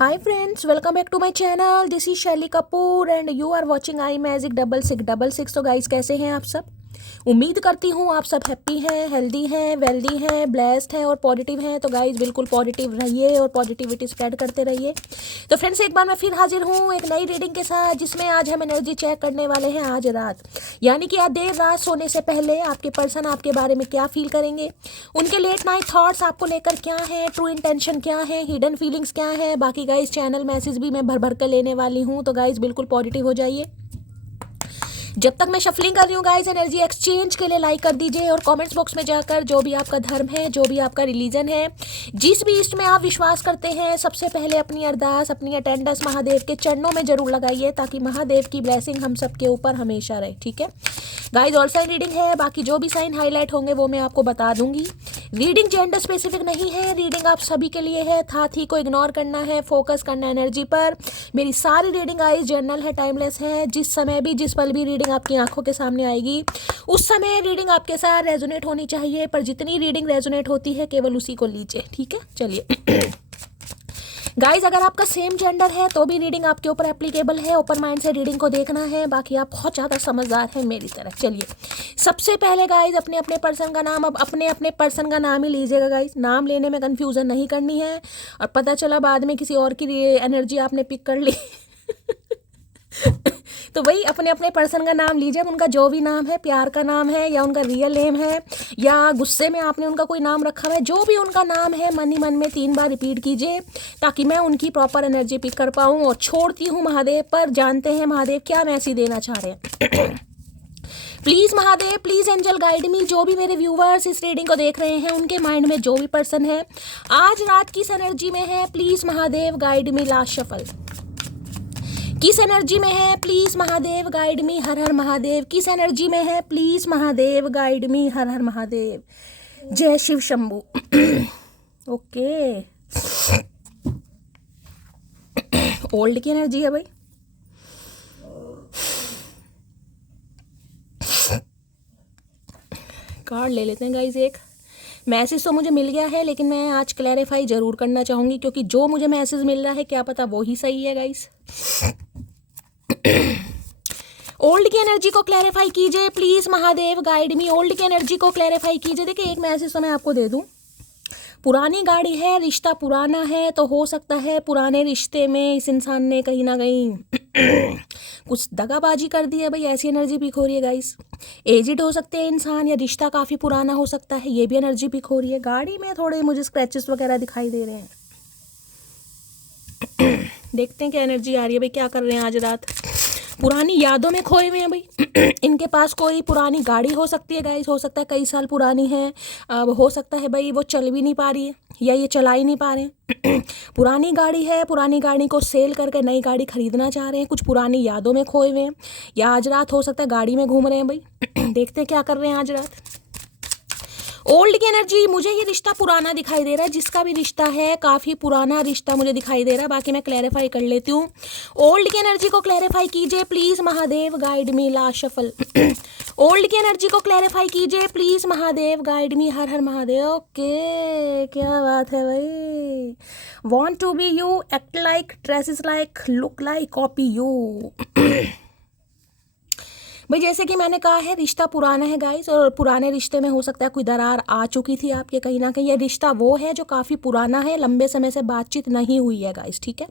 Hi friends, welcome back to my channel. This is Shelly Kapoor and you are watching I magic 6666। तो guys कैसे हैं आप सब? उम्मीद करती हूँ आप सब हैप्पी हैं, हेल्दी हैं, वेल्दी हैं, ब्लेस्ड हैं और पॉजिटिव हैं। तो गाइस बिल्कुल पॉजिटिव रहिए और पॉजिटिविटी स्प्रेड करते रहिए। तो फ्रेंड्स एक बार मैं फिर हाजिर हूँ एक नई रीडिंग के साथ, जिसमें आज हम एनर्जी चेक करने वाले हैं आज रात, यानी कि आज देर रात सोने से पहले आपके पर्सन आपके बारे में क्या फील करेंगे, उनके लेट नाइट थॉट्स आपको लेकर क्या है, ट्रू इंटेंशन क्या है, हिडन फीलिंग्स क्या है। बाकी गाइस चैनल मैसेज भी मैं भर भर कर लेने वाली हूँ। तो गाइस बिल्कुल पॉजिटिव हो जाइए। जब तक मैं शफलिंग कर रही हूँ गाइस, एनर्जी एक्सचेंज के लिए लाइक कर दीजिए और कमेंट्स बॉक्स में जाकर जो भी आपका धर्म है, जो भी आपका रिलीजन है, जिस भी इष्ट में आप विश्वास करते हैं, सबसे पहले अपनी अरदास, अपनी अटेंडेंस महादेव के चरणों में जरूर लगाइए, ताकि महादेव की ब्लेसिंग हम सबके ऊपर हमेशा रहे। ठीक है गाइस, ऑल साइन रीडिंग है, बाकी जो भी साइन हाईलाइट होंगे वो मैं आपको बता दूंगी। रीडिंग जेंडर स्पेसिफिक नहीं है, रीडिंग आप सभी के लिए है। साथ ही को इग्नोर करना है, फोकस करना है एनर्जी पर। मेरी सारी रीडिंग गाइस जर्नल है, टाइमलेस है। जिस समय भी, जिस पल भी रीडिंग आपकी आंखों के सामने आएगी, उस समय रीडिंग आपके साथ रेजोनेट होनी चाहिए। पर जितनी रीडिंग रेजोनेट होती है केवल उसी को लीजिए। ठीक है, चलिए गाइज, अगर आपका सेम जेंडर है तो भी रीडिंग आपके ऊपर एप्लीकेबल है। ओपन माइंड से रीडिंग को देखना है, बाकी आप बहुत ज़्यादा समझदार हैं मेरी तरह। चलिए सबसे पहले गाइज अपने अपने पर्सन का नाम, अब अपने अपने पर्सन का नाम ही लीजिएगा गाइज। नाम लेने में कंफ्यूजन नहीं करनी है, और पता चला बाद में किसी और की एनर्जी आपने पिक कर ली तो वही अपने अपने पर्सन का नाम लीजिए। उनका जो भी नाम है, प्यार का नाम है या उनका रियल नेम है, या गुस्से में आपने उनका कोई नाम रखा हुआ है, जो भी उनका नाम है मन ही मन में 3 बार रिपीट कीजिए, ताकि मैं उनकी प्रॉपर एनर्जी पिक कर पाऊँ। और छोड़ती हूँ महादेव पर, जानते हैं महादेव क्या मैसेज देना चाह रहे हैं। Please Mahadev, please angel guide me. जो भी मेरे व्यूवर्स इस रीडिंग को देख रहे हैं, उनके माइंड में जो भी पर्सन है आज रात किस एनर्जी में है, please Mahadev guide me. Last shuffle किस एनर्जी में है, प्लीज महादेव गाइड मी। हर हर महादेव। किस एनर्जी में है, प्लीज महादेव गाइड मी। हर हर महादेव। जय शिव शंभू। ओके, ओल्ड की एनर्जी है भाई। कार्ड ले लेते हैं गाइज। एक मैसेज तो मुझे मिल गया है, लेकिन मैं आज क्लैरिफाई जरूर करना चाहूंगी, क्योंकि जो मुझे मैसेज मिल रहा है क्या पता वो ही सही है गाइज। ओल्ड की एनर्जी को क्लैरिफाई कीजिए please Mahadev guide me. Old की एनर्जी को क्लैरिफाई कीजिए। देखिए एक मैसेज तो मैं आपको दे दूं। पुरानी गाड़ी है, रिश्ता पुराना है, तो हो सकता है पुराने रिश्ते में इस इंसान ने कहीं ना कहीं कुछ दगाबाजी कर दी है भाई। ऐसी एनर्जी पिक हो रही है गाइस। एजिड हो सकते हैं इंसान, या रिश्ता काफ़ी पुराना हो सकता है, ये भी एनर्जी पिक हो रही है। गाड़ी में थोड़े मुझे स्क्रैचेस वगैरह दिखाई दे रहे हैं। देखते हैं क्या एनर्जी आ रही है भाई। क्या कर रहे हैं आज रात? पुरानी यादों में खोए हुए हैं भाई। इनके पास कोई पुरानी गाड़ी हो सकती है गाइस, हो सकता है कई साल पुरानी है। अब हो सकता है भाई वो चल भी नहीं पा रही है, या ये चला ही नहीं पा रहे हैं। पुरानी गाड़ी है, पुरानी गाड़ी को सेल करके नई गाड़ी खरीदना चाह रहे हैं। कुछ पुरानी यादों में खोए हुए हैं, या आज रात हो सकता है गाड़ी में घूम रहे हैं भाई। देखते हैं क्या कर रहे हैं आज रात। ओल्ड की एनर्जी, मुझे ये रिश्ता पुराना दिखाई दे रहा है। जिसका भी रिश्ता है काफ़ी पुराना रिश्ता मुझे दिखाई दे रहा है। बाकी मैं क्लैरिफाई कर लेती हूँ। ओल्ड की एनर्जी को क्लैरिफाई कीजिए please Mahadev guide me. Last shuffle. Old की एनर्जी को क्लैरिफाई कीजिए प्लीज़ महादेव गाइड मी। हर हर महादेव। ओके, क्या बात है भाई। Want to be you, act like, dresses like, look like, copy you. भाई जैसे कि मैंने कहा है, रिश्ता पुराना है गाइस, और पुराने रिश्ते में हो सकता है कोई दरार आ चुकी थी आपके कहीं ना कहीं। ये रिश्ता वो है जो काफ़ी पुराना है, लंबे समय से बातचीत नहीं हुई है गाइस। ठीक है,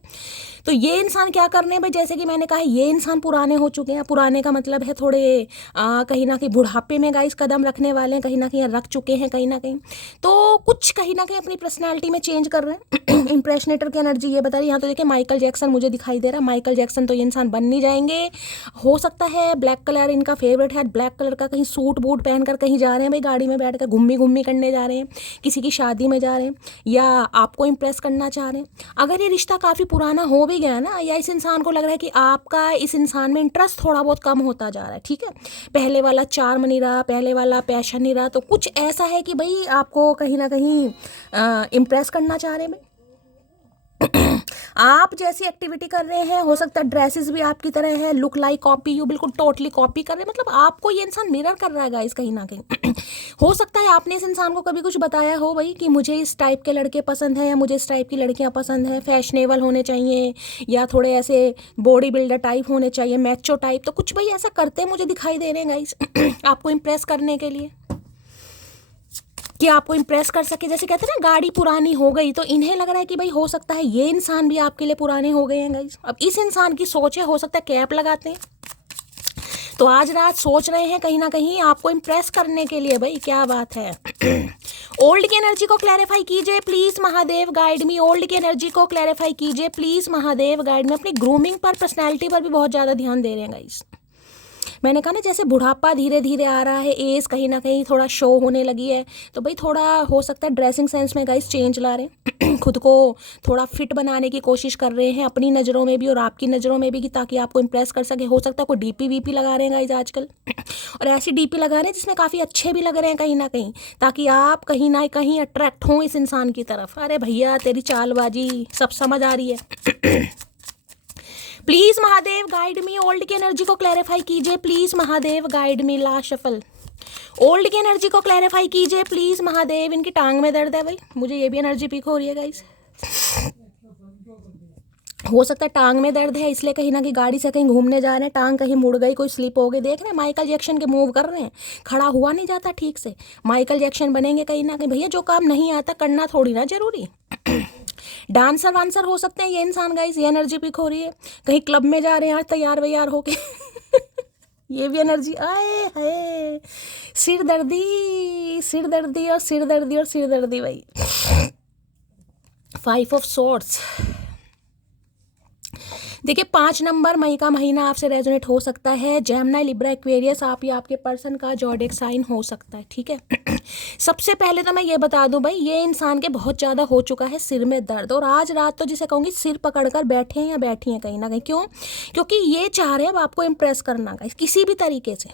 तो ये इंसान क्या करने भाई, जैसे कि मैंने कहा ये इंसान पुराने हो चुके हैं। पुराने का मतलब है थोड़े कहीं ना कहीं बुढ़ापे में गाइस कदम रखने वाले हैं, कहीं ना कहीं रख चुके हैं कहीं ना कहीं। तो कुछ कहीं ना कहीं अपनी पर्सनैलिटी में चेंज कर रहे हैं। इंप्रेशनेटर की एनर्जी ये बता रही है। यहाँ तो देखिए माइकल जैक्सन मुझे दिखाई दे रहा है। माइकल जैक्सन तो ये इंसान बन नहीं जाएंगे। हो सकता है ब्लैक कलर इनका फेवरेट है, ब्लैक कलर का कहीं सूट बूट पहनकर कहीं जा रहे हैं भाई, गाड़ी में बैठ कर घूमी घूमी करने जा रहे हैं, किसी की शादी में जा रहे हैं, या आपको इम्प्रेस करना चाह रहे हैं। अगर ये रिश्ता काफ़ी पुराना हो भी गया ना, या इस इंसान को लग रहा है कि आपका इस इंसान में इंटरेस्ट थोड़ा बहुत कम होता जा रहा है, ठीक है, पहले वाला चार्म नहीं रहा, पहले वाला पैशन नहीं रहा, तो कुछ ऐसा है कि भाई आपको कहीं ना कहीं इम्प्रेस करना चाह रहे हैं भाई। आप जैसी एक्टिविटी कर रहे हैं, हो सकता है ड्रेसेस भी आपकी तरह है, लुक लाइक कॉपी यू, बिल्कुल टोटली कॉपी कर रहे हैं, मतलब आपको ये इंसान मिरर कर रहा है गाइस कहीं ना कहीं। हो सकता है आपने इस इंसान को कभी कुछ बताया हो भाई कि मुझे इस टाइप के लड़के पसंद है या मुझे इस टाइप की लड़कियां पसंद है, फैशनेबल होने चाहिए या थोड़े ऐसे बॉडी बिल्डर टाइप होने चाहिए, मैचो टाइप, तो कुछ भाई ऐसा करते मुझे दिखाई दे रहे हैं गाइस आपको इम्प्रेस करने के लिए, कि आपको इम्प्रेस कर सके। जैसे कहते हैं ना गाड़ी पुरानी हो गई, तो इन्हें लग रहा है कि भाई हो सकता है ये इंसान भी आपके लिए पुराने हो गए हैं गाइस। अब इस इंसान की सोच है, हो सकता है कैप लगाते हैं, तो आज रात सोच रहे हैं कहीं ना कहीं आपको इम्प्रेस करने के लिए। भाई क्या बात है। ओल्ड की एनर्जी को क्लैरिफाई कीजिए please Mahadev, guide me. Old की एनर्जी को क्लैरिफाई कीजिए प्लीज महादेव, गाइड मी। अपनी ग्रूमिंग पर, पर्सनैलिटी पर भी बहुत ज़्यादा ध्यान दे रहे हैं गाइस। मैंने कहा ना जैसे बुढ़ापा धीरे धीरे आ रहा है, एज कहीं ना कहीं थोड़ा शो होने लगी है, तो भाई थोड़ा हो सकता है ड्रेसिंग सेंस में गाइस चेंज ला रहे हैं खुद को थोड़ा फिट बनाने की कोशिश कर रहे हैं, अपनी नज़रों में भी और आपकी नज़रों में भी, कि ताकि आपको इम्प्रेस कर सके। हो सकता है कोई डीपी वीपी लगा रहे हैं गाइस आजकल और ऐसी डीपी लगा रहे हैं जिसमें काफ़ी अच्छे भी लग रहे हैं कहीं ना कहीं, ताकि आप कहीं ना कहीं अट्रैक्ट हों इस इंसान की तरफ। अरे भैया तेरी चालबाजी सब समझ आ रही है please Mahadev guide me. Old की एनर्जी को क्लैरिफाई कीजिए please Mahadev, guide me. Last shuffle. Old की एनर्जी को क्लैरिफाई कीजिए प्लीज महादेव। इनकी टांग में दर्द है भाई, मुझे ये भी एनर्जी पिक हो रही है गाइस। हो सकता है टांग में दर्द है, इसलिए कहीं ना कहीं गाड़ी से कहीं घूमने जा रहे हैं, टांग कहीं मुड़ गई, कोई स्लिप हो गई। देख रहे हैं माइकल जैक्सन के मूव कर रहे हैं, खड़ा हुआ नहीं जाता ठीक से, माइकल जैक्सन बनेंगे कहीं ना कहीं। भैया जो काम नहीं आता करना थोड़ी ना जरूरी। डांसर वांसर हो सकते हैं ये इंसान गाइस, ये एनर्जी पिक हो रही है। कहीं क्लब में जा रहे हैं आज तैयार वैयार होके ये भी एनर्जी आए है। सिर दर्दी, सिर दर्दी और सिर दर्दी और सिर दर्दी भाई। 5 ऑफ सॉर्ड्स। देखिए 5 नंबर, मई का महीना आपसे रेजोनेट हो सकता है। जेमिनी, लिब्रा, एक्वेरियस आप या आपके पर्सन का जॉडिक साइन हो सकता है, ठीक है। सबसे पहले तो मैं ये बता दूं भाई, ये इंसान के बहुत ज़्यादा हो चुका है सिर में दर्द, और आज रात तो जिसे कहूँगी सिर पकड़कर बैठे हैं या बैठी हैं कहीं ना कहीं। क्यों? क्योंकि ये चाह रहे हैं अब आपको इम्प्रेस करना का किसी भी तरीके से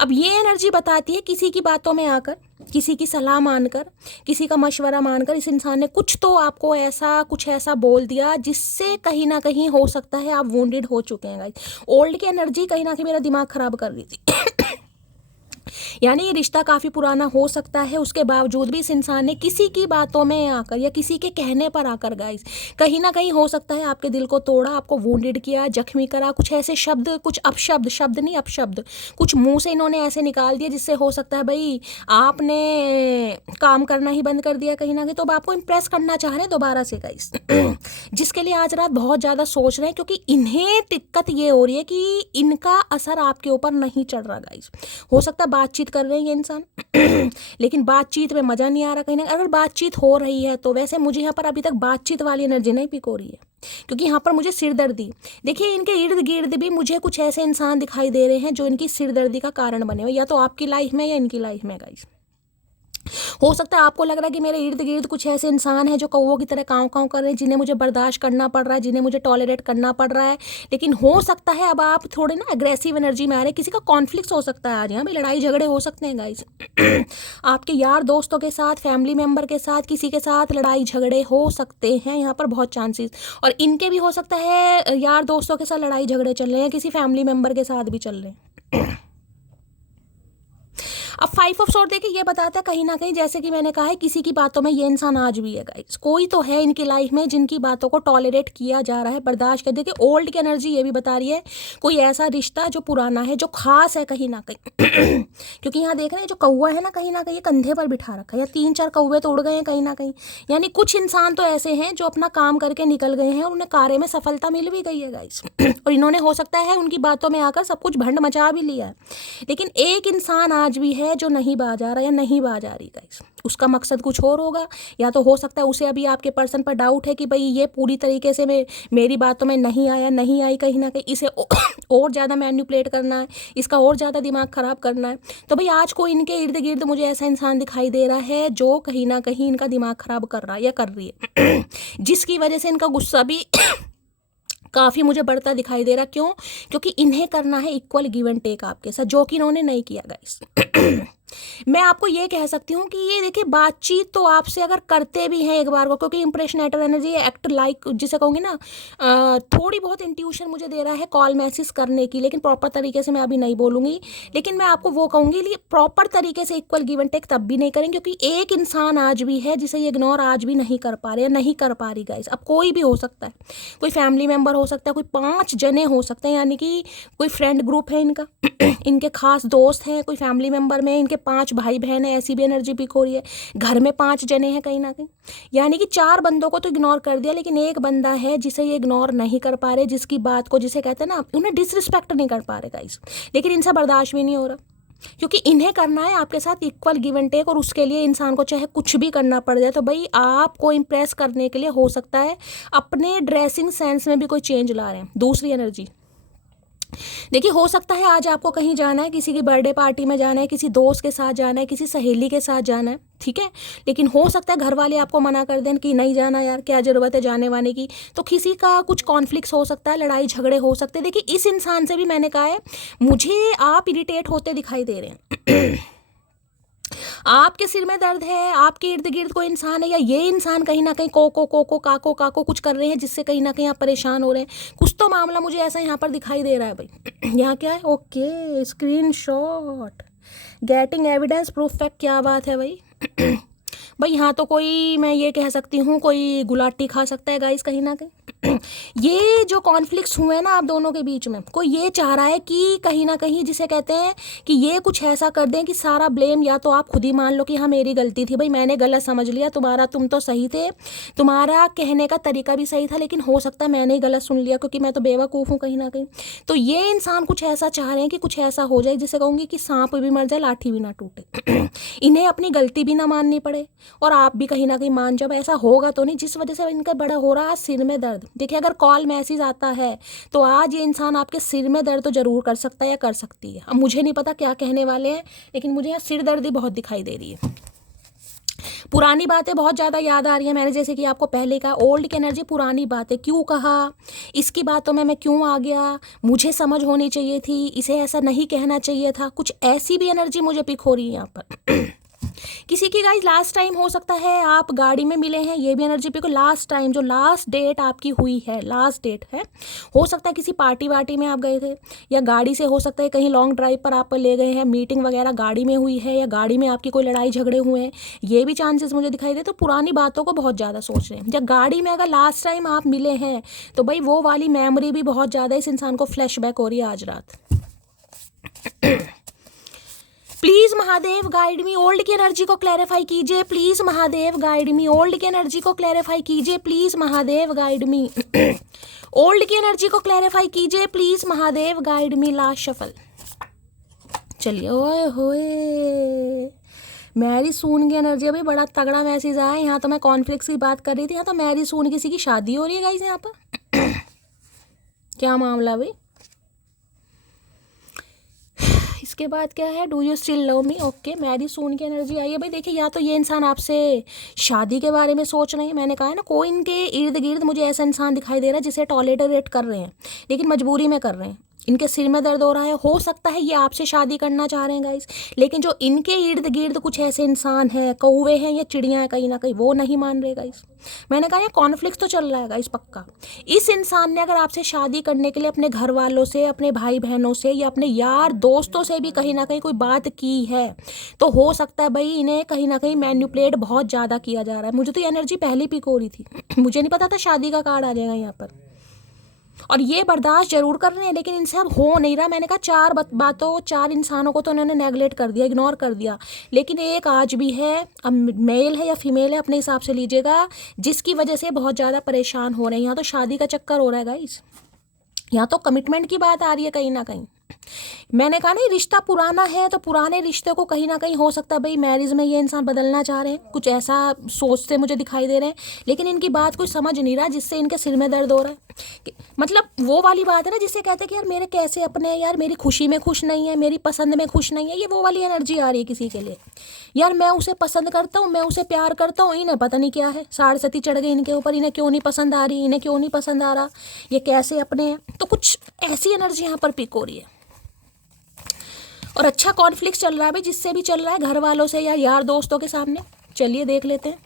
अब ये एनर्जी बताती है किसी की बातों में आकर, किसी की सलाह मानकर, किसी का मशवरा मानकर इस इंसान ने कुछ तो आपको ऐसा कुछ ऐसा बोल दिया जिससे कहीं ना कहीं हो सकता है आप वुंडेड हो चुके हैं गाइस। ओल्ड की एनर्जी कहीं ना कहीं मेरा दिमाग खराब कर रही थी यानी ये रिश्ता काफ़ी पुराना हो सकता है, उसके बावजूद भी इस इंसान ने किसी की बातों में आकर या किसी के कहने पर आकर गाइस कहीं ना कहीं हो सकता है आपके दिल को तोड़ा, आपको वुंडेड किया, जख्मी करा। कुछ ऐसे शब्द, कुछ अपशब्द, शब्द नहीं अपशब्द, कुछ मुंह से इन्होंने ऐसे निकाल दिया जिससे हो सकता है भाई आपने काम करना ही बंद कर दिया कहीं ना कहीं। तो अब आपको इम्प्रेस करना चाह रहे हैं दोबारा से गाइस जिसके लिए आज रात बहुत ज़्यादा सोच रहे हैं, क्योंकि इन्हें दिक्कत ये हो रही है कि इनका असर आपके ऊपर नहीं चढ़ रहा गाइस। हो सकता है बातचीत कर रहे हैं ये इंसान लेकिन बातचीत में मज़ा नहीं आ रहा कहीं ना। अगर बातचीत हो रही है तो वैसे मुझे यहाँ पर अभी तक बातचीत वाली एनर्जी नहीं पिक हो रही है, क्योंकि यहाँ पर मुझे सिरदर्दी, देखिए इनके इर्द गिर्द भी मुझे कुछ ऐसे इंसान दिखाई दे रहे हैं जो इनकी सिरदर्दी का कारण बने हुए, या तो आपकी लाइफ में या इनकी लाइफ में गाइस। हो सकता है आपको लग रहा है कि मेरे इर्द गिर्द कुछ ऐसे इंसान हैं जो कौवों की तरह काँव काँव कर रहे हैं, जिन्हें मुझे बर्दाश्त करना पड़ रहा है, जिन्हें मुझे टॉलरेट करना पड़ रहा है। लेकिन हो सकता है अब आप थोड़े ना एग्रेसिव एनर्जी में आ रहे हैं, किसी का कॉन्फ्लिक्ट हो सकता है आज, यहाँ भी लड़ाई झगड़े हो सकते हैं गाइस आपके यार दोस्तों के साथ, फैमिली मेम्बर के साथ, किसी के साथ लड़ाई झगड़े हो सकते हैं यहाँ पर बहुत चांसेस। और इनके भी हो सकता है यार दोस्तों के साथ लड़ाई झगड़े चल रहे हैं, किसी फैमिली मेम्बर के साथ भी चल रहे हैं। अब 5 ऑफ सॉर्ड देखिए ये बताता है कहीं ना कहीं, जैसे कि मैंने कहा है किसी की बातों में ये इंसान आज भी है गाइस। कोई तो है इनकी लाइफ में जिनकी बातों को टॉलरेट किया जा रहा है, बर्दाश्त कर। देखिए ओल्ड की एनर्जी ये भी बता रही है कोई ऐसा रिश्ता जो पुराना है, जो खास है कहीं ना कहीं क्योंकि यहाँ देख रहे हैं जो कौवा है ना कहीं कंधे पर बिठा रखा है, या 3-4 कौवे तो उड़ गए हैं कहीं ना कहीं। यानी कुछ इंसान तो ऐसे हैं जो अपना काम करके निकल गए हैं और उन्हें कार्य में सफलता मिल भी गई है गाइस और इन्होंने हो सकता है उनकी बातों में आकर सब कुछ भंड मचा भी लिया है। लेकिन एक इंसान आज भी है जो नहीं बाज आ रहा या नहीं बाज आ रही गाइस, उसका मकसद कुछ और होगा, या तो हो सकता है उसे अभी आपके पर्सन पर डाउट है कि भाई ये पूरी तरीके से मेरी बातों में नहीं आया, नहीं आई, कहीं ना कहीं इसे और ज़्यादा मैनिपुलेट करना है, इसका और ज़्यादा दिमाग ख़राब करना है। तो भाई आज को इनके इर्द गिर्द मुझे ऐसा इंसान दिखाई दे रहा है जो कहीं ना कहीं इनका दिमाग ख़राब कर रहा है या कर रही है जिसकी वजह से इनका गुस्सा भी काफ़ी मुझे बढ़ता दिखाई दे रहा। क्यों? क्योंकि इन्हें करना है इक्वल गिव एंड टेक आपके साथ, जो कि इन्होंने नहीं किया गाइस मैं आपको ये कह सकती हूँ कि ये देखिए बातचीत तो आपसे अगर करते भी हैं एक बार को, क्योंकि इंप्रेशनेटर एनर्जी एक्ट लाइक जिसे कहूँगी ना, थोड़ी बहुत इंट्यूशन मुझे दे रहा है कॉल मैसेज करने की, लेकिन प्रॉपर तरीके से मैं अभी नहीं बोलूँगी। लेकिन मैं आपको वो कहूँगी प्रॉपर तरीके से इक्वल गिव एंड टेक तब भी नहीं करेंगे, क्योंकि एक इंसान आज भी है जिसे ये इग्नोर आज भी नहीं कर पा रहे, नहीं कर पा रही गाइस। अब कोई भी हो सकता है, कोई फैमिली मेम्बर हो सकता है, कोई 5 जने हो सकते हैं, यानी कि कोई फ्रेंड ग्रुप है इनका इनके खास दोस्त हैं, कोई फैमिली मेम्बर में इनके 5 भाई बहन है, ऐसी भी एनर्जी पिक हो रही है। घर में 5 जने हैं कहीं ना कहीं, यानी कि 4 बंदों को तो इग्नोर कर दिया, लेकिन एक बंदा है जिसे ये इग्नोर नहीं कर पा रहे, जिसकी बात को, जिसे कहते हैं ना, उन्हें डिसरिस्पेक्ट नहीं कर पा रहे गाइस। लेकिन इनसे बर्दाश्त भी नहीं हो रहा, क्योंकि इन्हें करना है आपके साथ इक्वल गिव एंड टेक, और उसके लिए इंसान को चाहे कुछ भी करना पड़ जाए। तो भाई आपको इम्प्रेस करने के लिए हो सकता है अपने ड्रेसिंग सेंस में भी कोई चेंज ला रहे हैं। दूसरी एनर्जी देखिए, हो सकता है आज आपको कहीं जाना है, किसी की बर्थडे पार्टी में जाना है, किसी दोस्त के साथ जाना है, किसी सहेली के साथ जाना है, ठीक है। लेकिन हो सकता है घर वाले आपको मना कर दें कि नहीं जाना यार, क्या ज़रूरत है जाने वाने की। तो किसी का कुछ कॉन्फ्लिक्ट्स हो सकता है, लड़ाई झगड़े हो सकते हैं। देखिए, इस इंसान से भी मैंने कहा है, मुझे आप इरिटेट होते दिखाई दे रहे हैं आपके सिर में दर्द है, आपके इर्द गिर्द कोई इंसान है, या ये इंसान कहीं ना कहीं को काको काको कुछ कर रहे हैं, जिससे कहीं ना कहीं आप परेशान हो रहे हैं। कुछ तो मामला मुझे ऐसा यहाँ पर दिखाई दे रहा है भाई। यहाँ क्या है, okay, screenshot, getting evidence, proof, fact, क्या बात है भाई। भाई यहाँ तो कोई, मैं ये कह सकती हूँ, कोई गुलाटी खा सकता है गाइस कहीं ना कहीं। ये जो कॉन्फ्लिक्ट्स हुए हैं ना आप दोनों के बीच में, कोई ये चाह रहा है कि कहीं ना कहीं, जिसे कहते हैं कि ये कुछ ऐसा कर दें कि सारा ब्लेम या तो आप खुद ही मान लो कि हाँ मेरी गलती थी, भाई मैंने गलत समझ लिया, तुम्हारा, तुम तो सही थे, तुम्हारा कहने का तरीका भी सही था, लेकिन हो सकता है मैंने ही गलत सुन लिया, क्योंकि मैं तो बेवकूफ़ हूँ कहीं ना कहीं। तो ये इंसान कुछ ऐसा चाह रहे हैं कि कुछ ऐसा हो जाए, जिसे कहूँगी कि सांप भी मर जाए, लाठी भी ना टूटे। इन्हें अपनी गलती भी ना माननी पड़े, और आप भी कहीं ना कहीं मान जाओ। ऐसा होगा तो नहीं जिस वजह से इनका बड़ा हो रहा है सिर में दर्द। देखिए, अगर कॉल मैसेज आता है तो आज ये इंसान आपके सिर में दर्द तो जरूर कर सकता है या कर सकती है। अब मुझे नहीं पता क्या कहने वाले हैं, लेकिन मुझे यहाँ सिर दर्द ही बहुत दिखाई दे रही है। पुरानी बातें बहुत ज़्यादा याद आ रही हैं। मैंने जैसे कि आपको पहले कहा, ओल्ड की एनर्जी, पुरानी बातें, क्यों कहा, इसकी बातों में मैं क्यों आ गया, मुझे समझ होनी चाहिए थी, इसे ऐसा नहीं कहना चाहिए था, कुछ ऐसी भी एनर्जी मुझे पिक हो रही है यहाँ पर। किसी की गाइस लास्ट टाइम हो सकता है आप गाड़ी में मिले हैं, ये भी एनर्जी पे को लास्ट टाइम, जो लास्ट डेट आपकी हुई है, लास्ट डेट है, हो सकता है किसी पार्टी वार्टी में आप गए थे, या गाड़ी से हो सकता है कहीं लॉन्ग ड्राइव पर आप ले गए हैं, मीटिंग वगैरह गाड़ी में हुई है, या गाड़ी में आपकी कोई लड़ाई झगड़े हुए हैं, ये भी चांसेस मुझे दिखाई दे। तो पुरानी बातों को बहुत ज़्यादा सोच रहे हैं, या गाड़ी में अगर लास्ट टाइम आप मिले हैं तो भाई वो वाली मेमोरी भी बहुत ज़्यादा इस इंसान को फ्लैशबैक हो रही है आज रात। Please Mahadev guide me, old की एनर्जी को क्लैरिफाई कीजिए। Please Mahadev guide me, old की एनर्जी को क्लैरिफाई कीजिए। Please Mahadev guide me, old की एनर्जी को क्लैरिफाई कीजिए। Please Mahadev guide me. Last shuffle, चलिए। ओए होए, मैरी सून की एनर्जी, अभी बड़ा तगड़ा मैसेज आया। यहाँ तो मैं कॉन्फ्लिक्ट की बात कर रही थी, यहाँ तो मैरी सून, किसी की शादी हो रही है गाइस यहाँ पर। क्या मामला भाई। इसके बाद क्या है, do you still love me, okay, marry soon की एनर्जी आई है भाई। देखिए, या तो ये इंसान आपसे शादी के बारे में सोच रहे हैं, मैंने कहा है ना, कोई इनके इर्द गिर्द मुझे ऐसा इंसान दिखाई दे रहा है जिसे टॉलरेट कर रहे हैं, लेकिन मजबूरी में कर रहे हैं। इनके सिर में दर्द हो रहा है, हो सकता है ये आपसे शादी करना चाह रहे हैं गाइस, लेकिन जो इनके इर्द गिर्द कुछ ऐसे इंसान हैं, कौवे हैं या चिड़ियाँ हैं कहीं ना कहीं, वो नहीं मान रहे गाइस। मैंने कहा ये कॉन्फ्लिक्ट तो चल रहा है गाइस पक्का। इस इंसान ने अगर आपसे शादी करने के लिए अपने घर वालों से, अपने भाई बहनों से, या अपने यार दोस्तों से भी कहीं ना कहीं कोई बात की है, तो हो सकता है भाई इन्हें कहीं ना कहीं मैनिपुलेट बहुत ज़्यादा किया जा रहा है। मुझे तो ये एनर्जी पहले पिक हो रही थी, मुझे नहीं पता था शादी का कार्ड आ जाएगा यहाँ पर, और ये बर्दाश्त जरूर कर रहे हैं, लेकिन इनसे अब हो नहीं रहा। मैंने कहा 4 बातों, 4 इंसानों को तो उन्होंने नेगलेक्ट कर दिया, इग्नोर कर दिया, लेकिन एक आज भी है, अब मेल है या फीमेल है अपने हिसाब से लीजिएगा, जिसकी वजह से बहुत ज़्यादा परेशान हो रहे हैं। यहाँ तो शादी का चक्कर हो रहा है गाइस, यहाँ तो कमिटमेंट की बात आ रही है कहीं ना कहीं। मैंने कहा नहीं, रिश्ता पुराना है तो पुराने रिश्ते को कहीं ना कहीं हो सकता है भाई मैरिज में ये इंसान बदलना चाह रहे हैं, कुछ ऐसा सोचते मुझे दिखाई दे रहे हैं, लेकिन इनकी बात कोई समझ नहीं रहा, जिससे इनके सिर में दर्द हो रहा है। मतलब वो वाली बात है ना, जिससे कहते हैं कि यार मेरे कैसे अपने हैं, यार मेरी खुशी में खुश नहीं है, मेरी पसंद में खुश नहीं है, ये वो वाली एनर्जी आ रही है किसी के लिए। यार मैं उसे पसंद करता हूँ, मैं उसे प्यार करता हूँ, इन्हें पता नहीं क्या है, साढ़े सती चढ़ गई इनके ऊपर, इन्हें क्यों नहीं पसंद आ रही, इन्हें क्यों नहीं पसंद आ रहा, ये कैसे अपने हैं। तो कुछ ऐसी एनर्जी यहाँ पर पिक हो रही है। और अच्छा कॉन्फ्लिक्ट चल रहा है भाई, जिससे भी चल रहा है, घर वालों से या यार दोस्तों के सामने। चलिए देख लेते हैं।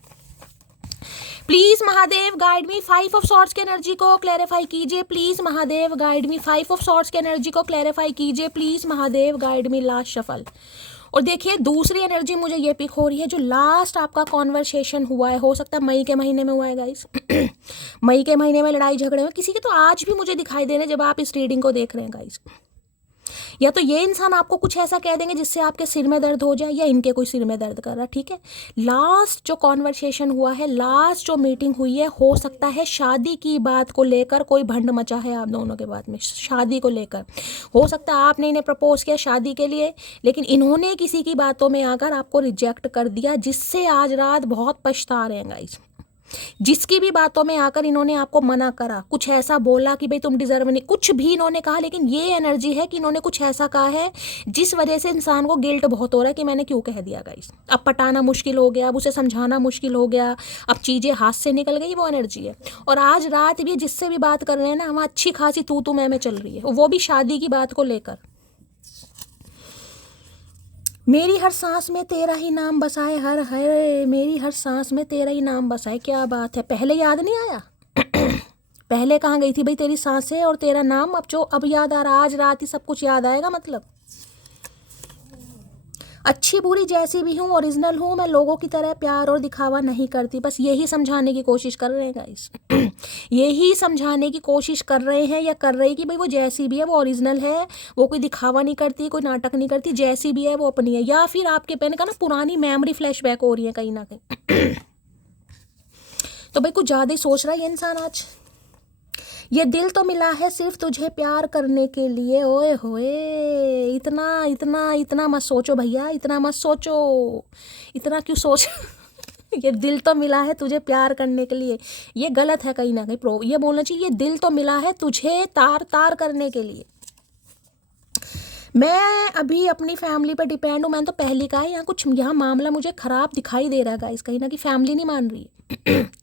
Please Mahadev guide me, 5 of swords की एनर्जी को क्लैरिफाई कीजिए। Please Mahadev guide me, 5 of swords की एनर्जी को क्लैरिफाई कीजिए। Please Mahadev guide me. Last shuffle. और देखिए दूसरी एनर्जी मुझे ये पिक हो रही है, जो लास्ट आपका कॉन्वर्सेशन हुआ है, हो सकता है मई के महीने में हुआ है गाइस। मई के महीने में लड़ाई झगड़े हुए किसी के, तो आज भी मुझे दिखाई दे रहे हैं जब आप इस रीडिंग को देख रहे हैं गाइस। या तो ये इंसान आपको कुछ ऐसा कह देंगे जिससे आपके सिर में दर्द हो जाए, या इनके कोई सिर में दर्द कर रहा है, ठीक है। लास्ट जो कॉन्वर्सेशन हुआ है, लास्ट जो मीटिंग हुई है, हो सकता है शादी की बात को लेकर कोई भंड मचा है आप दोनों के बाद में, शादी को लेकर। हो सकता है आपने इन्हें प्रपोज किया शादी के लिए, लेकिन इन्होंने किसी की बातों में आकर आपको रिजेक्ट कर दिया, जिससे आज रात बहुत पछता रहे हैं गाइस। जिसकी भी बातों में आकर इन्होंने आपको मना करा, कुछ ऐसा बोला कि भाई तुम डिजर्व नहीं, कुछ भी इन्होंने कहा, लेकिन ये एनर्जी है कि इन्होंने कुछ ऐसा कहा है जिस वजह से इंसान को गिल्ट बहुत हो रहा है कि मैंने क्यों कह दिया गाइस। अब पटाना मुश्किल हो गया, अब उसे समझाना मुश्किल हो गया, अब चीज़ें हाथ से निकल गई, वो एनर्जी है। और आज रात भी जिससे भी बात कर रहे हैं ना, वहाँ अच्छी खासी तू मैं चल रही है, वो भी शादी की बात को लेकर। मेरी हर सांस में तेरा ही नाम बसाए, हर हर मेरी हर सांस में तेरा ही नाम बसाए। क्या बात है, पहले याद नहीं आया? पहले कहाँ गई थी भाई तेरी सांसें और तेरा नाम? अब याद आ रहा, आज रात ही सब कुछ याद आएगा। मतलब अच्छी बुरी जैसी भी हूँ, ओरिजिनल हूँ मैं, लोगों की तरह प्यार और दिखावा नहीं करती। बस यही समझाने की कोशिश कर रहे हैं गाइस। यही समझाने की कोशिश कर रहे हैं या कर रही कि भाई वो जैसी भी है वो ओरिजिनल है, वो कोई दिखावा नहीं करती, कोई नाटक नहीं करती, जैसी भी है वो अपनी है। या फिर आपके पहले का ना पुरानी मेमोरी फ्लैशबैक हो रही है कहीं ना कहीं। तो भाई कुछ ज़्यादा ही सोच रहा है ये इंसान आज। ये दिल तो मिला है सिर्फ तुझे प्यार करने के लिए। ओए होए, इतना इतना इतना मत सोचो भैया, इतना मत सोचो, इतना क्यों सोच। ये दिल तो मिला है तुझे प्यार करने के लिए, ये गलत है कहीं ना कहीं। ये बोलना चाहिए ये दिल तो मिला है तुझे तार तार करने के लिए। मैं अभी अपनी फैमिली पर डिपेंड हूँ। मैंने तो पहले कहा है, यहाँ मामला मुझे ख़राब दिखाई दे रहा है गाइस, कहीं ना कहीं फैमिली नहीं मान रही है।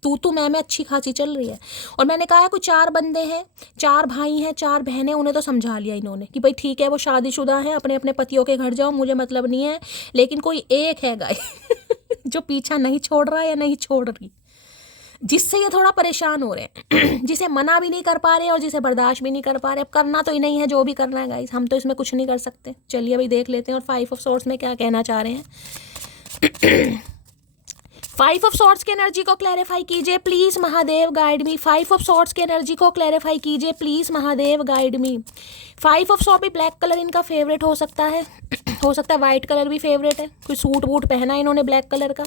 तू मैं अच्छी खासी चल रही है। और मैंने कहा है कुछ 4 बंदे हैं, 4 भाई हैं, 4 बहनें, उन्हें तो समझा लिया इन्होंने कि भाई ठीक है वो शादीशुदा है, अपने अपने पतियों के घर जाओ, मुझे मतलब नहीं है। लेकिन कोई एक है गाइस जो पीछा नहीं छोड़ रहा या नहीं छोड़ रही, जिससे ये थोड़ा परेशान हो रहे हैं। जिसे मना भी नहीं कर पा रहे और जिसे बर्दाश्त भी नहीं कर पा रहे। अब करना तो ही नहीं है जो भी करना है गाइस, हम तो इसमें कुछ नहीं कर सकते। चलिए भाई देख लेते हैं और 5 ऑफ सॉर्ड्स में क्या कहना चाह रहे हैं। 5 ऑफ सॉर्ड्स की एनर्जी को क्लैरिफाई कीजिए please Mahadev guide me. 5 of swords की एनर्जी को क्लैरिफाई कीजिए please Mahadev guide me. 5 of sword भी ब्लैक कलर इनका फेवरेट हो सकता है। हो सकता है वाइट कलर भी फेवरेट है, कोई सूट वूट पहना है इन्होंने ब्लैक कलर का।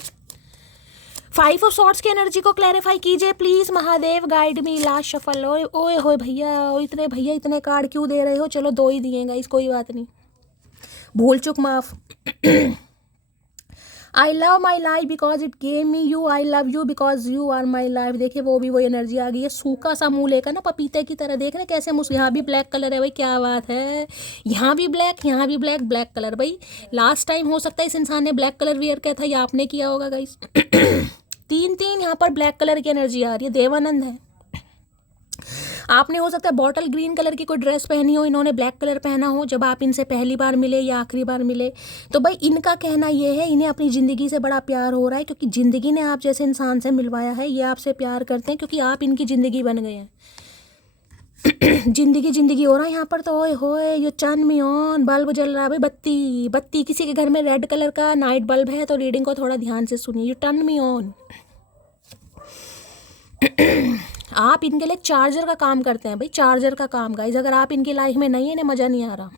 5 ऑफ सॉर्ड्स की एनर्जी को क्लैरिफाई कीजिए please Mahadev guide me. Last shuffle. ओए होए भैया इतने कार्ड क्यों दे रहे हो? चलो 2 ही दिए गाइस, कोई बात नहीं, भूल चुक माफ। I love my life because it gave me you, I love you because you are my life. देखिए वो भी वही एनर्जी आ गई है, सूखा सा मुंह लेकर ना पपीते की तरह। देख रहे कैसे मुझ, यहाँ भी ब्लैक कलर है भाई, क्या बात है। यहाँ भी ब्लैक, यहाँ भी ब्लैक, ब्लैक कलर भाई। लास्ट टाइम हो सकता है इस इंसान ने ब्लैक कलर वियर किया था या आपने किया होगा गाइस। 3 यहाँ पर ब्लैक कलर की एनर्जी आ रही है, देवानंद है। आपने हो सकता है बॉटल ग्रीन कलर की कोई ड्रेस पहनी हो, इन्होंने ब्लैक कलर पहना हो जब आप इनसे पहली बार मिले या आखिरी बार मिले। तो भाई इनका कहना ये है इन्हें अपनी ज़िंदगी से बड़ा प्यार हो रहा है, क्योंकि ज़िंदगी ने आप जैसे इंसान से मिलवाया है। ये आपसे प्यार करते हैं क्योंकि आप इनकी ज़िंदगी बन गए हैं। जिंदगी हो रहा है यहाँ पर। तो ओए होए ये चन में ऑन बल्ब जल रहा है भाई, बत्ती। किसी के घर में रेड कलर का नाइट बल्ब है तो रीडिंग को थोड़ा ध्यान से सुनिए। U turn me on. आप इनके लिए चार्जर का काम करते हैं भाई, चार्जर का काम गाइस। अगर आप इनकी लाइफ में नहीं है, इन्हें मज़ा नहीं आ रहा।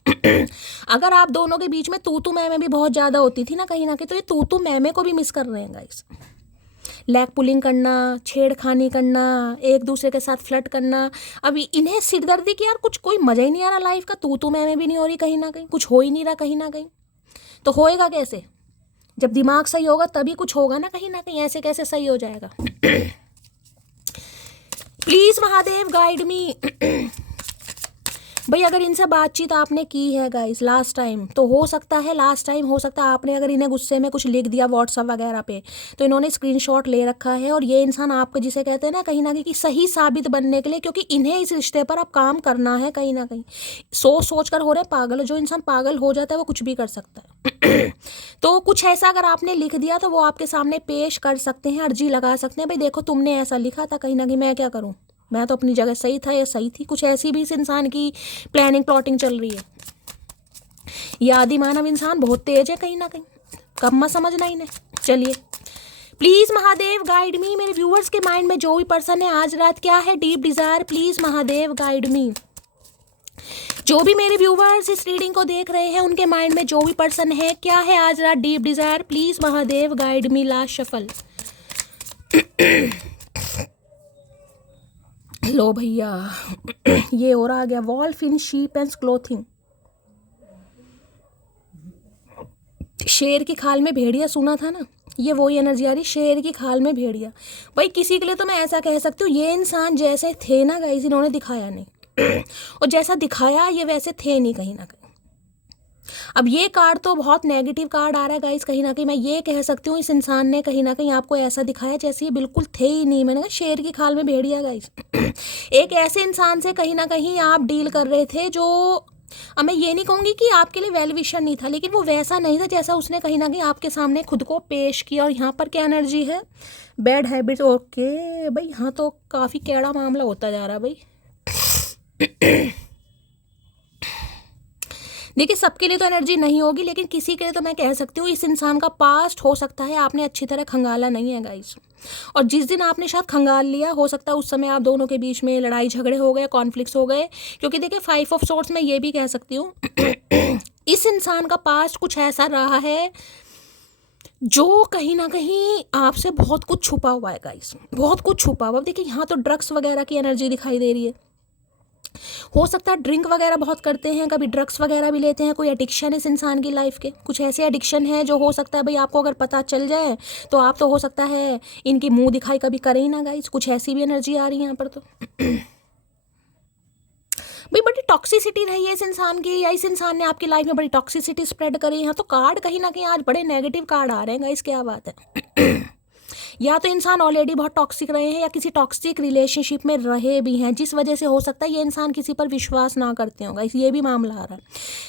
अगर आप दोनों के बीच में तू मैं भी बहुत ज़्यादा होती थी ना कहीं ना कहीं, तो ये तू मैं को भी मिस कर रहे हैं गाइस। लैग पुलिंग करना, छेड़खानी करना, एक दूसरे के साथ फ्लर्ट करना। अभी इन्हें सिरदर्दी की यार कुछ कोई मज़ा ही नहीं आ रहा लाइफ का। तू मैं भी नहीं हो रही कहीं ना कहीं, कुछ हो ही नहीं रहा कहीं ना कहीं। तो होएगा कैसे? जब दिमाग सही होगा तभी कुछ होगा ना कहीं ना कहीं। ऐसे कैसे सही हो जाएगा? प्लीज महादेव गाइड मी। भाई अगर इनसे बातचीत आपने की है गाइस लास्ट टाइम, तो हो सकता है आपने अगर इन्हें गुस्से में कुछ लिख दिया व्हाट्सअप वगैरह पे, तो इन्होंने स्क्रीनशॉट ले रखा है। और ये इंसान आपको जिसे कहते हैं ना कहीं कि सही साबित बनने के लिए, क्योंकि इन्हें इस रिश्ते पर अब काम करना है कहीं ना कहीं, सोच कर हो रहे पागल। जो इंसान पागल हो जाता है वो कुछ भी कर सकता है। तो कुछ ऐसा अगर आपने लिख दिया तो वो आपके सामने पेश कर सकते हैं, अर्जी लगा सकते हैं, भाई देखो तुमने ऐसा लिखा था, कहीं ना कहीं मैं क्या करूँ, मैं तो अपनी जगह सही था या सही थी। कुछ ऐसी भी इस इंसान की प्लानिंग प्लॉटिंग चल रही है। ये आदि मानव इंसान बहुत तेज है कहीं ना कहीं, कब मत समझना इन्हें। चलिए प्लीज महादेव गाइड मी। मेरे व्यूअर्स के माइंड में जो भी पर्सन है आज रात क्या है deep desire, please Mahadev guide मी। जो भी मेरे व्यूअर्स इस रीडिंग को देख रहे हैं उनके माइंड में जो भी पर्सन है क्या है आज रात deep desire, please Mahadev guide me. Last shuffle. लो भैया ये और आ गया, wolf in sheep and clothing. शेर की खाल में भेड़िया सुना था ना, ये वही एनर्जी आ रही, शेर की खाल में भेड़िया। भाई किसी के लिए तो मैं ऐसा कह सकती हूँ, ये इंसान जैसे थे ना गाइस, इन्होंने दिखाया नहीं और जैसा दिखाया ये वैसे थे नहीं कहीं ना कहीं। अब ये कार्ड तो बहुत नेगेटिव कार्ड आ रहा है गाइस, कहीं ना कहीं मैं ये कह सकती हूँ इस इंसान ने कहीं ना कहीं आपको ऐसा दिखाया जैसे ये बिल्कुल थे ही नहीं। मैंने कहा शेर की खाल में भेड़िया गाइस। एक ऐसे इंसान से कहीं ना कहीं आप डील कर रहे थे जो, अब मैं ये नहीं कहूँगी कि आपके लिए वेल विशर नहीं था, लेकिन वो वैसा नहीं था जैसा उसने कहीं ना कहीं आपके सामने खुद को पेश किया। और यहाँ पर क्या एनर्जी है, बैड हैबिट्स। ओके भाई, यहाँ तो काफ़ी कैड़ा मामला होता जा रहा है भाई। देखिए सबके लिए तो एनर्जी नहीं होगी, लेकिन किसी के लिए तो मैं कह सकती हूँ इस इंसान का पास्ट हो सकता है आपने अच्छी तरह खंगाला नहीं है गाइस। और जिस दिन आपने शायद खंगाल लिया, हो सकता है उस समय आप दोनों के बीच में लड़ाई झगड़े हो गए, कॉन्फ्लिक्ट्स हो गए। क्योंकि देखिए 5 ऑफ सोर्ड्स में ये भी कह सकती हूँ इस इंसान का पास्ट कुछ ऐसा रहा है जो कहीं ना कहीं आपसे बहुत कुछ छुपा हुआ है गाइस, बहुत कुछ छुपा हुआ। देखिए यहाँ तो ड्रग्स वगैरह की एनर्जी दिखाई दे रही है। हो सकता है ड्रिंक वगैरह बहुत करते हैं, कभी ड्रग्स वगैरह भी लेते हैं, कोई एडिक्शन इस इंसान की लाइफ के, कुछ ऐसे एडिक्शन है जो हो सकता है भाई आपको अगर पता चल जाए तो आप तो हो सकता है इनकी मुंह दिखाई कभी करें ही ना गाइस। कुछ ऐसी भी एनर्जी आ रही है यहाँ पर तो। भाई बड़ी टॉक्सिसिटी रही है इस इंसान की, या इस इंसान ने आपकी लाइफ में बड़ी टॉक्सिसिटी स्प्रेड करी है। तो कार्ड कहीं ना कहीं आज बड़े नेगेटिव कार्ड आ रहे हैं गाइस, क्या बात है। या तो इंसान ऑलरेडी बहुत टॉक्सिक रहे हैं या किसी टॉक्सिक रिलेशनशिप में रहे भी हैं, जिस वजह से हो सकता है ये इंसान किसी पर विश्वास ना करते होगा, ये भी मामला आ रहा है।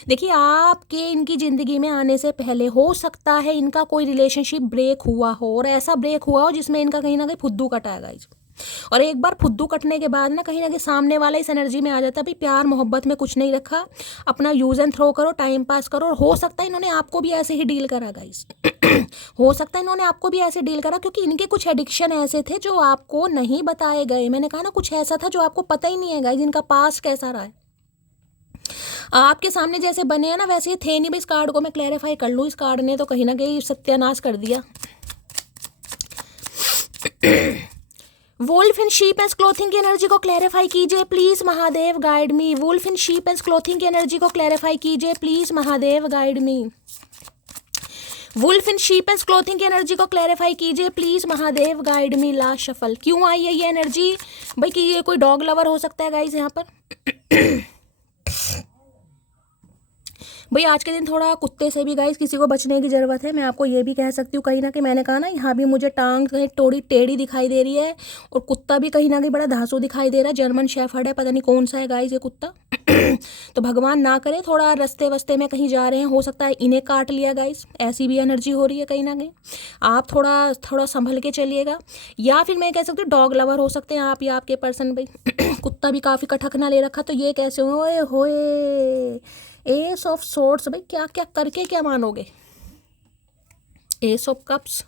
देखिए आपके इनकी ज़िंदगी में आने से पहले हो सकता है इनका कोई रिलेशनशिप ब्रेक हुआ हो, और ऐसा ब्रेक हुआ हो जिसमें इनका कहीं ना कहीं फुद्दू कटा है गाइस। और एक बार फुद्दू कटने के बाद ना कहीं सामने वाला इस एनर्जी में आ जाता है, भाई प्यार मोहब्बत में कुछ नहीं रखा, अपना यूज़ एंड थ्रो करो, टाइम पास करो। और हो सकता है इन्होंने आपको भी ऐसे ही डील करा गाइस। हो सकता है इन्होंने आपको भी ऐसे डील करा, क्योंकि इनके कुछ एडिक्शन ऐसे थे जो आपको नहीं बताए गए। मैंने कहा ना कुछ ऐसा था जो आपको पता ही नहीं है गाइस, इनका पास्ट कैसा रहा है। आपके सामने जैसे बने हैं ना वैसे ये थे नहीं। भाई इस कार्ड को मैं क्लैरिफाई कर लूँ, इस कार्ड ने तो कहीं ना कहीं सत्यानाश कर दिया। Wolf in sheep and clothing की एनर्जी को क्लैरिफाई कीजिए please Mahadev guide me. Wolf in sheep and clothing की एनर्जी को क्लैरिफाई कीजिए please Mahadev guide me. Wolf in sheep and clothing की एनर्जी को क्लैरिफाई कीजिए please Mahadev guide me. Last shuffle. क्यों आई है ये एनर्जी भाई, कि ये कोई डॉग लवर हो सकता है गाइस यहाँ पर। भाई आज के दिन थोड़ा कुत्ते से भी गाइस किसी को बचने की ज़रूरत है। मैं आपको ये भी कह सकती हूँ कहीं ना कहीं, मैंने कहा ना यहाँ भी मुझे टांग कहीं थोड़ी टेढ़ी दिखाई दे रही है, और कुत्ता भी कहीं ना कहीं बड़ा धांसू दिखाई दे रहा है। जर्मन शेफर्ड है, पता नहीं कौन सा है गाइस ये कुत्ता। तो भगवान ना करे थोड़ा रस्ते वस्ते में कहीं जा रहे हैं, हो सकता है इन्हें काट लिया गाइस, ऐसी भी एनर्जी हो रही है कहीं ना कहीं। आप थोड़ा थोड़ा संभल के चलिएगा। या फिर मैं कह सकती हूँ डॉग लवर हो सकते हैं आप या आपके पर्सन। भाई कुत्ता भी काफ़ी कटखना ले रखा, तो ये कैसे होए होए। एस ऑफ सोर्ड्स, भाई क्या क्या करके क्या मानोगे। एस ऑफ कप्स,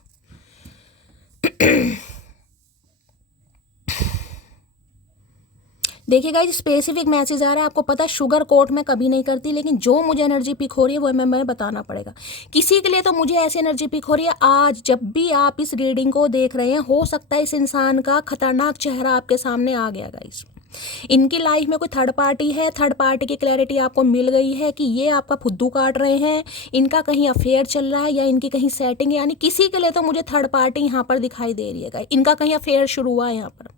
देखिए गाइस स्पेसिफिक मैसेज आ रहा है। आपको पता है शुगर कोट में कभी नहीं करती, लेकिन जो मुझे एनर्जी पिक हो रही है वो मैं बताना पड़ेगा। किसी के लिए तो मुझे ऐसी एनर्जी पिक हो रही है आज जब भी आप इस रीडिंग को देख रहे हैं, हो सकता है इस इंसान का खतरनाक चेहरा आपके सामने आ गया गाइस। इनकी लाइफ में कोई थर्ड पार्टी है, थर्ड पार्टी की क्लैरिटी आपको मिल गई है कि ये आपका फुद्दू काट रहे हैं, इनका कहीं अफेयर चल रहा है या इनकी कहीं सेटिंग, यानी किसी के लिए तो मुझे थर्ड पार्टी यहाँ पर दिखाई दे रही है गाइस। इनका कहीं अफेयर शुरू हुआ है यहाँ पर।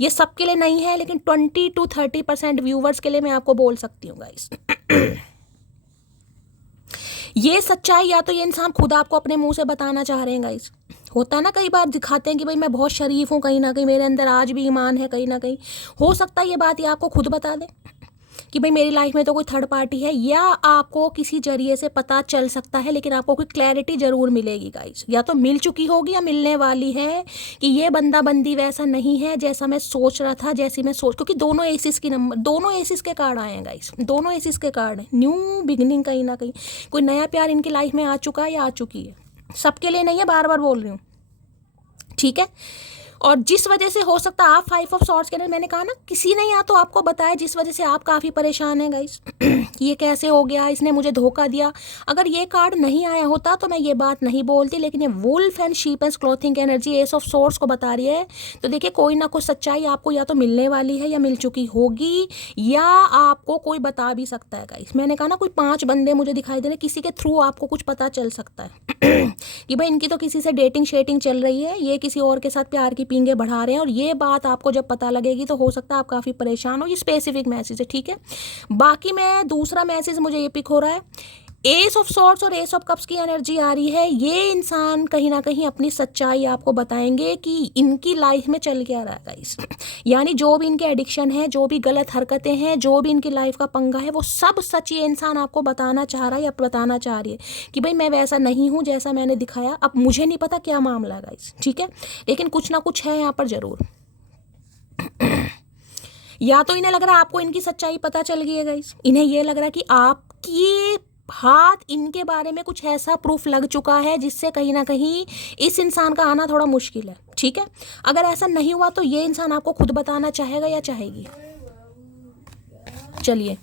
ये सबके लिए नहीं है, लेकिन 20 to 30% व्यूवर्स के लिए मैं आपको बोल सकती हूँ गाइस। ये सच्चाई या तो ये इंसान खुद आपको अपने मुंह से बताना चाह रहे हैं गाइस। होता है ना, कई बार दिखाते हैं कि भाई मैं बहुत शरीफ हूँ, कहीं ना कहीं मेरे अंदर आज भी ईमान है, कहीं ना कहीं हो सकता है ये बात ये आपको खुद बता दे कि भाई मेरी लाइफ में तो कोई थर्ड पार्टी है, या आपको किसी जरिए से पता चल सकता है, लेकिन आपको कोई क्लैरिटी जरूर मिलेगी गाइस। या तो मिल चुकी होगी या मिलने वाली है कि ये बंदा बंदी वैसा नहीं है जैसा मैं सोच रहा था, जैसी मैं सोच, क्योंकि दोनों एसिस की नंबर, दोनों एसिस के कार्ड आए हैं गाइस, दोनों एसिस के कार्ड हैं। न्यू बिगिनिंग, कहीं ना कहीं कोई नया प्यार इनकी लाइफ में आ चुका है या आ चुकी है। सबके लिए नहीं है, बार बार बोल रही हूँ, ठीक है। और जिस वजह से हो सकता है आप 5 ऑफ सॉर्ड्स के अंदर, मैंने कहा ना किसी ने या तो आपको बताया जिस वजह से आप काफ़ी परेशान हैं गाइस कि ये कैसे हो गया, इसने मुझे धोखा दिया। अगर ये कार्ड नहीं आया होता तो मैं ये बात नहीं बोलती, लेकिन ये wolf and sheep and clothing की एनर्जी एस ऑफ सॉर्ड्स को बता रही है। तो देखिए कोई ना कोई सच्चाई आपको या तो मिलने वाली है या मिल चुकी होगी, या आपको कोई बता भी सकता है गाइस। मैंने कहा ना कोई 5 बंदे मुझे दिखाई दे रहे, किसी के थ्रू आपको कुछ पता चल सकता है कि भाई इनकी तो किसी से डेटिंग शेटिंग चल रही है, ये किसी और के साथ प्यार की पींगे बढ़ा रहे हैं। और ये बात आपको जब पता लगेगी तो हो सकता है आप काफ़ी परेशान हो। ये स्पेसिफिक मैसेज है, ठीक है। बाकी मैं दूसरा मैसेज मुझे ये पिक हो रहा है, एस ऑफ सॉर्ड्स और एस ऑफ कप्स की एनर्जी आ रही है। ये इंसान कहीं ना कहीं अपनी सच्चाई आपको बताएंगे कि इनकी लाइफ में चल क्या रहा है गाइस। यानी जो भी इनके एडिक्शन है, जो भी गलत हरकतें हैं, जो भी इनकी लाइफ का पंगा है, वो सब सच ये इंसान आपको बताना चाह रहा है या बताना चाह रही है कि भाई मैं वैसा नहीं हूँ जैसा मैंने दिखाया। अब मुझे नहीं पता क्या मामला है गाइस, ठीक है, लेकिन कुछ ना कुछ है यहाँ पर जरूर। या तो इन्हें लग रहा है आपको इनकी सच्चाई पता चल गई है गाइस, इन्हें ये लग रहा है कि आपकी हाथ इनके बारे में कुछ ऐसा प्रूफ लग चुका है जिससे कहीं ना कहीं इस इंसान का आना थोड़ा मुश्किल है, ठीक है। अगर ऐसा नहीं हुआ तो ये इंसान आपको खुद बताना चाहेगा या चाहेगी। चलिए,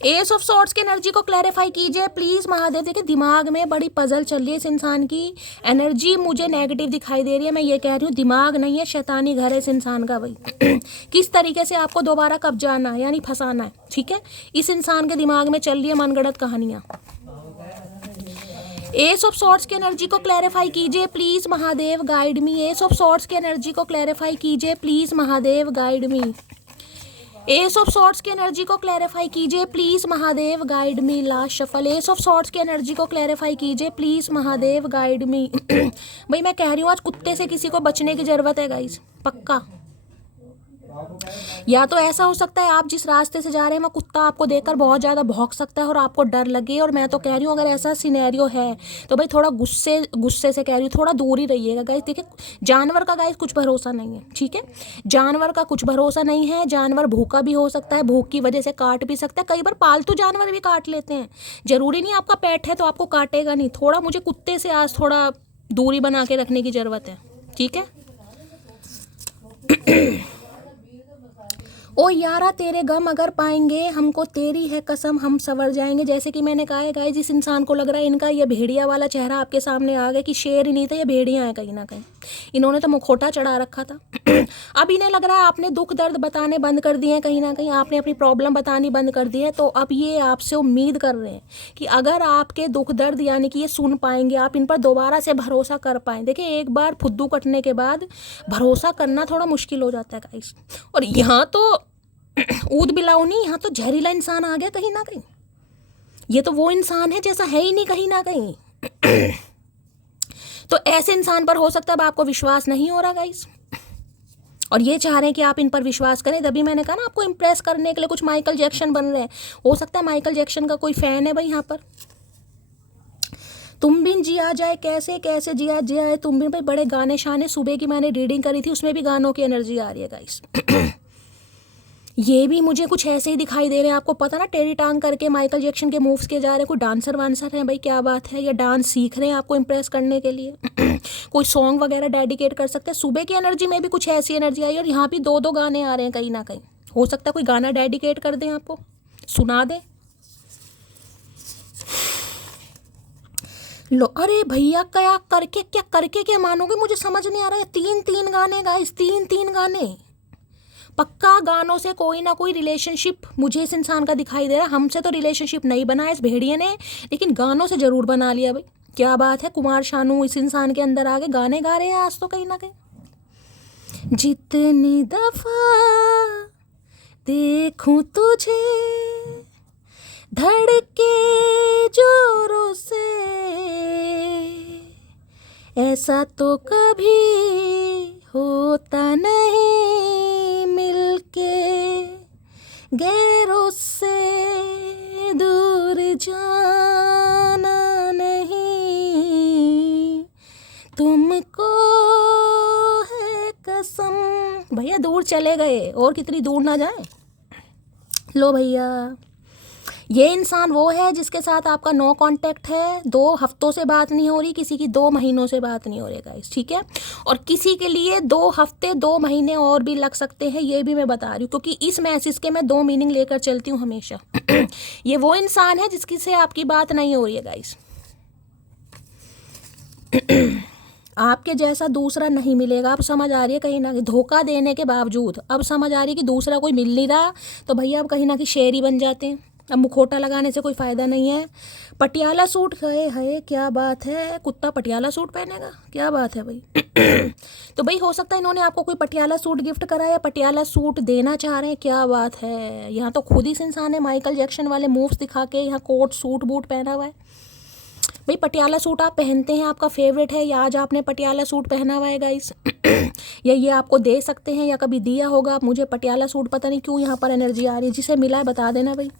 एस ऑफ सॉर्ड्स की एनर्जी को क्लैरिफाई कीजिए प्लीज महादेव। देखिए दिमाग में बड़ी पजल चल रही है इस इंसान की, एनर्जी मुझे नेगेटिव दिखाई दे रही है। मैं ये कह रही हूँ दिमाग नहीं है, शैतानी घर है इस इंसान का भाई। किस तरीके से आपको दोबारा कब्जाना है यानी फंसाना है, ठीक है। इस इंसान के दिमाग में चल रही है मनगढ़ंत कहानियां। एस ऑफ सॉर्ड्स की एनर्जी को क्लैरिफाई कीजिए please Mahadev, guide me. Ace of swords की एनर्जी को क्लैरिफाई कीजिए please Mahadev, guide me. Ace of swords की एनर्जी को क्लैरिफाई कीजिए please Mahadev, guide me. Last shuffle, ace of swords की एनर्जी को क्लैरिफाई कीजिए प्लीज महादेव, गाइड मी। भाई मैं कह रही हूँ आज कुत्ते से किसी को बचने की जरूरत है गाइस, पक्का। या तो ऐसा हो सकता है आप जिस रास्ते से जा रहे हैं वो कुत्ता आपको देखकर बहुत ज़्यादा भौंक सकता है और आपको डर लगे। और मैं तो कह रही हूँ अगर ऐसा सिनेरियो है तो भाई थोड़ा गुस्से से कह रही हूँ, थोड़ा दूर ही रहिएगा गाइस। देखिए जानवर का गाइस कुछ भरोसा नहीं है, ठीक है। जानवर का कुछ भरोसा नहीं है, जानवर भूखा भी हो सकता है, भूख की वजह से काट भी सकता है। कई बार पालतू जानवर भी काट लेते हैं, जरूरी नहीं आपका पेट है तो आपको काटेगा नहीं। थोड़ा मुझे कुत्ते से आज थोड़ा दूरी बना के रखने की ज़रूरत है, ठीक है। ओ यारा तेरे गम अगर पाएंगे हमको तेरी है कसम, हम संवर जाएंगे। जैसे कि मैंने कहा है गाइस, जिस इंसान को लग रहा है इनका ये भेड़िया वाला चेहरा आपके सामने आ गया कि शेर ही नहीं था ये भेड़िया है कहीं ना कहीं, इन्होंने तो मुखौटा चढ़ा रखा था। अब इन्हें लग रहा है आपने दुख दर्द बताने बंद कर दिए हैं, कहीं ना कहीं आपने अपनी प्रॉब्लम बतानी बंद कर दी है। तो अब ये आपसे उम्मीद कर रहे हैं कि अगर आपके दुख दर्द यानी कि ये सुन पाएंगे, आप इन पर दोबारा से भरोसा कर पाएँ। देखिए एक बार फुद्दू कटने के बाद भरोसा करना थोड़ा मुश्किल हो जाता है गाइस। और यहाँ तो ऊद बिलाऊ नहीं, यहाँ तो जहरीला इंसान आ गया कहीं ना कहीं। ये तो वो इंसान है जैसा है ही नहीं कहीं ना कहीं। तो ऐसे इंसान पर हो सकता है अब आपको विश्वास नहीं हो रहा गाइस, और ये चाह रहे हैं कि आप इन पर विश्वास करें। तभी मैंने कहा ना आपको इम्प्रेस करने के लिए कुछ माइकल जैक्सन बन रहे हैं। हो सकता है माइकल जैक्सन का कोई फैन है भाई यहाँ पर। तुम बिन जिया जाए कैसे कैसे जिया जिया तुम बिन, भाई बड़े गाने शाने। सुबह की मैंने रीडिंग करी थी, उसमें भी गानों की एनर्जी आ रही है गाइस। ये भी मुझे कुछ ऐसे ही दिखाई दे रहे हैं। आपको पता ना टेढ़ी टांग करके माइकल जैक्सन के मूव्स किए जा रहे हैं। कोई डांसर वांसर हैं भाई, क्या बात है, या डांस सीख रहे हैं आपको इम्प्रेस करने के लिए। कोई सॉन्ग वगैरह डेडिकेट कर सकते हैं। सुबह की एनर्जी में भी कुछ ऐसी एनर्जी आई और यहाँ भी 2-2 गाने आ रहे हैं कहीं ना कहीं। हो सकता है कोई गाना डेडिकेट कर दें, आपको सुना दें। लो अरे भैया क्या करके क्या मानोगे, मुझे समझ नहीं आ रहा है। 3-3 गाने गाइस, 3-3 गाने। पक्का गानों से कोई ना कोई रिलेशनशिप मुझे इस इंसान का दिखाई दे रहा है। हमसे तो रिलेशनशिप नहीं बनाया इस भेड़िए ने, लेकिन गानों से जरूर बना लिया भाई। क्या बात है, कुमार शानू इस इंसान के अंदर आ गए, गाने गा रहे हैं आज तो कहीं ना कहीं। जितनी दफा देखूं तुझे धड़के जोरों से, ऐसा तो कभी होता नहीं मिलके गैरों से दूर जाना नहीं, तुमको है कसम। भैया दूर चले गए और कितनी दूर ना जाए। लो भैया, ये इंसान वो है जिसके साथ आपका नो कांटेक्ट है, 2 हफ्तों से बात नहीं हो रही, किसी की 2 महीनों से बात नहीं हो रही गाइस, ठीक है। और किसी के लिए 2 हफ्ते 2 महीने और भी लग सकते हैं, ये भी मैं बता रही हूँ, क्योंकि इस मैसेज के मैं 2 मीनिंग लेकर चलती हूँ हमेशा। ये वो इंसान है जिसकी से आपकी बात नहीं हो रही है गाइस। आपके जैसा दूसरा नहीं मिलेगा। अब समझ आ रही है कहीं ना कहीं, धोखा देने के बावजूद अब समझ आ रही है कि दूसरा कोई मिल नहीं रहा, तो भैया अब कहीं ना कहीं शेर ही बन जाते हैं। अब मुखौटा लगाने से कोई फ़ायदा नहीं है। पटियाला सूट है, क्या बात है, कुत्ता पटियाला सूट पहनेगा, क्या बात है भाई। तो भाई हो सकता है इन्होंने आपको कोई पटियाला सूट गिफ्ट करा या पटियाला सूट देना चाह रहे हैं, क्या बात है। यहाँ तो खुद इस इंसान ने माइकल जैक्सन वाले मूव्स दिखा के यहाँ कोट सूट बूट पहना हुआ है। भाई पटियाला सूट आप पहनते हैं, आपका फेवरेट है, या आज आपने पटियाला सूट पहना हुआ है गाइस। या ये आपको दे सकते हैं या कभी दिया होगा। मुझे पटियाला सूट पता नहीं क्यों यहाँ पर एनर्जी आ रही है, जिसे मिला है बता देना भाई।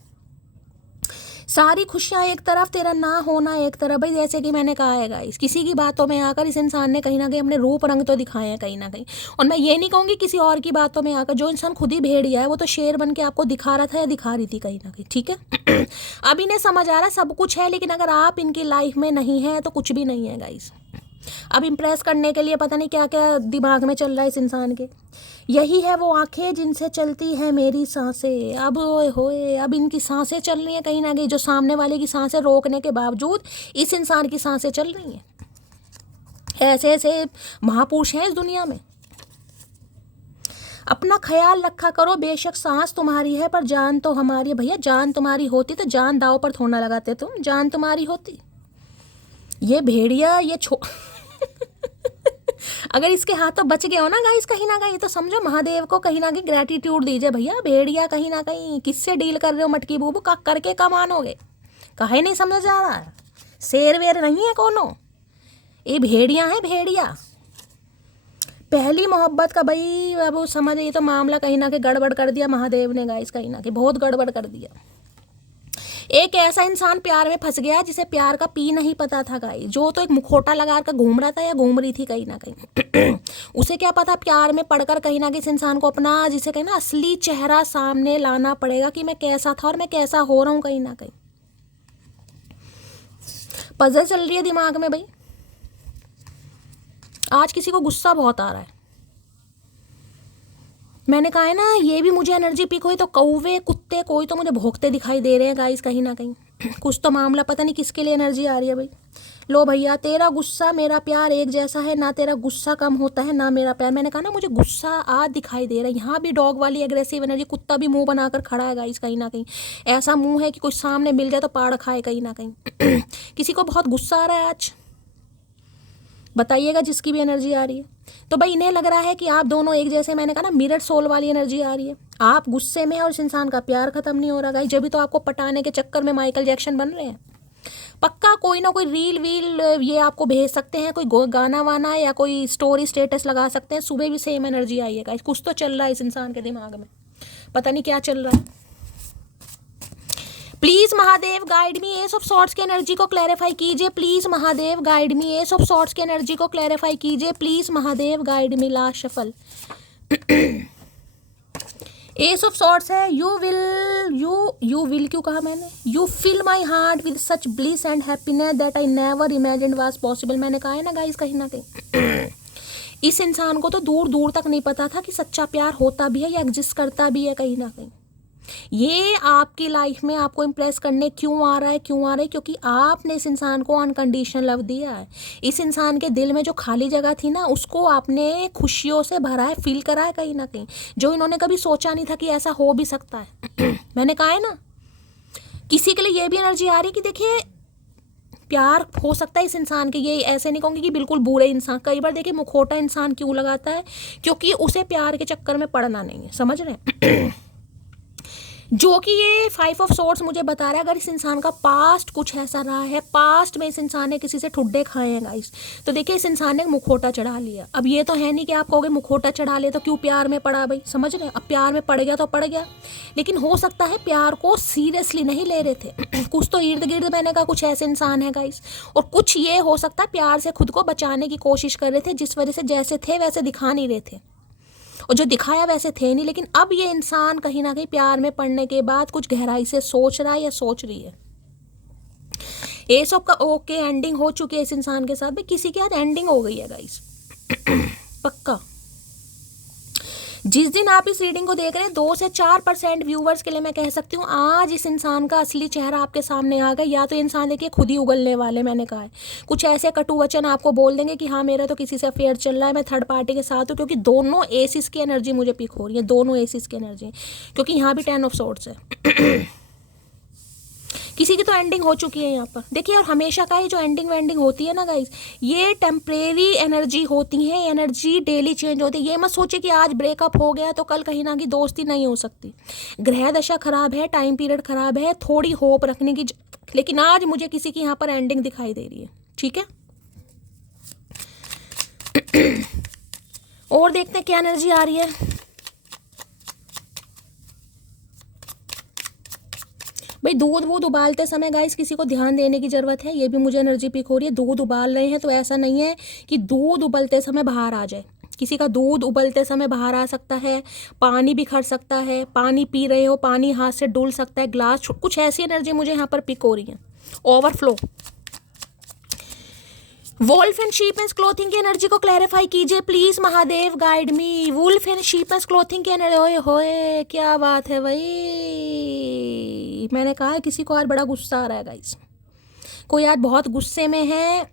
सारी खुशियाँ एक तरफ, तेरा ना होना एक तरफ। भाई जैसे कि मैंने कहा है गाइस, किसी की बातों में आकर इस इंसान ने कहीं ना कहीं अपने रूप रंग तो दिखाए हैं कहीं ना कहीं। और मैं ये नहीं कहूँगी किसी और की बातों में आकर, जो इंसान खुद ही भेड़िया है वो तो शेर बन के आपको दिखा रहा था या दिखा रही थी कहीं ना कहीं, ठीक है। अब इन्हें समझ आ रहा है सब कुछ है, लेकिन अगर आप इनकी लाइफ में नहीं है तो कुछ भी नहीं है गाइस। अब इम्प्रेस करने के लिए पता नहीं क्या क्या दिमाग में चल रहा है इस इंसान के। यही है वो आंखें जिनसे चलती है मेरी सांसें। अब ओए होए, अब इनकी सांसें चल रही हैं कहीं ना कहीं, जो सामने वाले की सांसें रोकने के बावजूद इस इंसान की सांसें चल रही हैं। ऐसे ऐसे महापुरुष हैं इस दुनिया में। अपना ख्याल रखा करो, बेशक सांस तुम्हारी है पर जान तो हमारी है। भैया जान तुम्हारी होती तो जान दाव पर थोड़ा ना लगाते तुम, जान तुम्हारी होती। ये भेड़िया ये अगर इसके हाथों बच गए हो ना गाइस कहीं ना कहीं, तो समझो महादेव को कहीं ना कहीं ग्रेटिट्यूड दीजिए। भैया भेड़िया कहीं ना कहीं किससे डील कर रहे हो मटकी बूबू, का करके कमानोगे, काहे नहीं समझ आ रहा है। शेर वेर नहीं है कोनो, ये भेड़िया है भेड़िया। पहली मोहब्बत का भाई अब वो समझ, ये तो मामला कहीं ना कहीं गड़बड़ कर दिया महादेव ने गाइस, कहीं ना कहीं बहुत गड़बड़ कर दिया। एक ऐसा इंसान प्यार में फंस गया जिसे प्यार का पी नहीं पता था गाइस, जो तो एक मुखौटा लगा कर घूम रहा था या घूम रही थी कहीं ना कहीं। उसे क्या पता प्यार में पड़कर कहीं ना कहीं इस इंसान को अपना, जिसे कहीं ना असली चेहरा सामने लाना पड़ेगा कि मैं कैसा था और मैं कैसा हो रहा हूँ कहीं ना कहीं। पजल चल रही है दिमाग में भाई। आज किसी को गुस्सा बहुत आ रहा है। मैंने कहा है ना, ये भी मुझे एनर्जी पिक हुई तो कौवे कुत्ते कोई तो मुझे भौंकते दिखाई दे रहे हैं गाइस कहीं ना कहीं। कुछ तो मामला पता नहीं किसके लिए एनर्जी आ रही है भाई। लो भैया, तेरा गुस्सा मेरा प्यार एक जैसा है, ना तेरा गुस्सा कम होता है ना मेरा प्यार। मैंने कहा ना मुझे गुस्सा आज दिखाई दे रहा है। यहाँ भी डॉग वाली एग्रेसिव एनर्जी, कुत्ता भी मुंह बनाकर खड़ा है गाइस कहीं ना कहीं। ऐसा मुंह है कि कोई सामने मिल जाए तो पाड़ खाए कहीं ना कहीं। किसी को बहुत गुस्सा आ रहा है आज, बताइएगा जिसकी भी एनर्जी आ रही है। तो भाई इन्हें लग रहा है कि आप दोनों एक जैसे, मैंने कहा ना मिरर सोल वाली एनर्जी आ रही है। आप गुस्से में और इस इंसान का प्यार खत्म नहीं हो रहा गाइस, जब भी तो आपको पटाने के चक्कर में माइकल जैक्सन बन रहे हैं। पक्का कोई ना कोई रील वील ये आपको भेज सकते हैं, कोई गाना वाना या कोई स्टोरी स्टेटस लगा सकते हैं। सुबह भी सेम एनर्जी आई है गाइस, कुछ तो चल रहा है इस इंसान के दिमाग में, पता नहीं क्या चल रहा है। Please Mahadev guide me, ace of swords की एनर्जी को क्लैरिफाई कीजिए। Please Mahadev guide me, ace of swords की एनर्जी को क्लैरिफाई कीजिए। Please Mahadev guide me. Last shuffle ace of swords है। यू विल क्यों कहा मैंने, you fill my heart with such bliss and happiness that I never imagined was possible. मैंने कहा है ना गाइस कहीं ना कहीं इस इंसान को तो दूर दूर तक नहीं पता था कि सच्चा प्यार होता भी है या एग्जिस्ट करता भी है कहीं ना कहीं। ये आपकी लाइफ में आपको इम्प्रेस करने क्यों आ रहा है, क्योंकि आपने इस इंसान को अनकंडीशनल लव दिया है। इस इंसान के दिल में जो खाली जगह थी ना, उसको आपने खुशियों से भरा है, फील करा है कहीं ना कहीं, जो इन्होंने कभी सोचा नहीं था कि ऐसा हो भी सकता है। मैंने कहा है ना, किसी के लिए ये भी एनर्जी आ रही कि देखिए प्यार हो सकता है इस इंसान के, ये ऐसे नहीं कहूँगी कि बिल्कुल बुरे इंसान। कई बार देखिए मुखौटा इंसान क्यों लगाता है, क्योंकि उसे प्यार के चक्कर में पड़ना नहीं है, समझ रहे हैं। जो कि ये 5 ऑफ सोर्ड्स मुझे बता रहा है, अगर इस इंसान का पास्ट कुछ ऐसा रहा है, पास्ट में इस इंसान ने किसी से ठुड्डे खाए हैं गाइस, तो देखिए इस इंसान ने मुखौटा चढ़ा लिया। अब ये तो है नहीं कि आप कहोगे मुखौटा चढ़ा लिया तो क्यों प्यार में पड़ा भाई, समझ रहे हैं। अब प्यार में पड़ गया तो पड़ गया, लेकिन हो सकता है प्यार को सीरियसली नहीं ले रहे थे। कुछ तो इर्द गिर्द मैंने कहा कुछ ऐसे इंसान है गाइस, और कुछ ये हो सकता है प्यार से खुद को बचाने की कोशिश कर रहे थे, जिस वजह से जैसे थे वैसे दिखा नहीं रहे थे, और जो दिखाया वैसे थे नहीं। लेकिन अब ये इंसान कहीं ना कहीं प्यार में पड़ने के बाद कुछ गहराई से सोच रहा है या सोच रही है। एस ऑफ का ओके एंडिंग हो चुकी है इस इंसान के साथ भी, किसी के साथ एंडिंग हो गई है गाइस पक्का। जिस दिन आप इस रीडिंग को देख रहे हैं 2 से 4% व्यूवर्स के लिए मैं कह सकती हूँ आज इस इंसान का असली चेहरा आपके सामने आ गया। या तो इंसान देखिए खुद ही उगलने वाले, मैंने कहा है कुछ ऐसे कटु वचन आपको बोल देंगे कि हाँ मेरा तो किसी से अफेयर चल रहा है, मैं थर्ड पार्टी के साथ हूँ, क्योंकि दोनों एसिस की एनर्जी मुझे पिक हो रही है, दोनों एसिस की एनर्जी, क्योंकि यहाँ भी 10 ऑफ सोर्ड्स है। किसी की तो एंडिंग हो चुकी है यहाँ पर देखिए। और हमेशा का ही जो एंडिंग वेंडिंग होती है ना गाइस, ये टेम्परेरी एनर्जी होती है, एनर्जी डेली चेंज होती है। ये मत सोचे कि आज ब्रेकअप हो गया तो कल कहीं ना कहीं दोस्ती नहीं हो सकती। ग्रह दशा खराब है, टाइम पीरियड खराब है, थोड़ी होप रखने की, लेकिन आज मुझे किसी की यहाँ पर एंडिंग दिखाई दे रही है, ठीक है। और देखते हैं क्या एनर्जी आ रही है। भाई दूध वूध उबालते समय गाइस किसी को ध्यान देने की ज़रूरत है, ये भी मुझे एनर्जी पिक हो रही है। दूध उबाल रहे हैं तो ऐसा नहीं है कि दूध उबलते समय बाहर आ जाए, किसी का दूध उबलते समय बाहर आ सकता है, पानी बिखर सकता है, पानी पी रहे हो पानी हाथ से डुल सकता है, ग्लास, कुछ ऐसी एनर्जी मुझे यहाँ पर पिक हो रही है, overflow. Wolf and sheep and clothing की एनर्जी को क्लैरिफाई कीजिए please Mahadev, guide me. Wolf and sheep and clothing की एनर्जी, ओए होए क्या बात है भाई। मैंने कहा किसी को आज बड़ा गुस्सा आ रहा है गाइस, कोई आज बहुत गुस्से में है।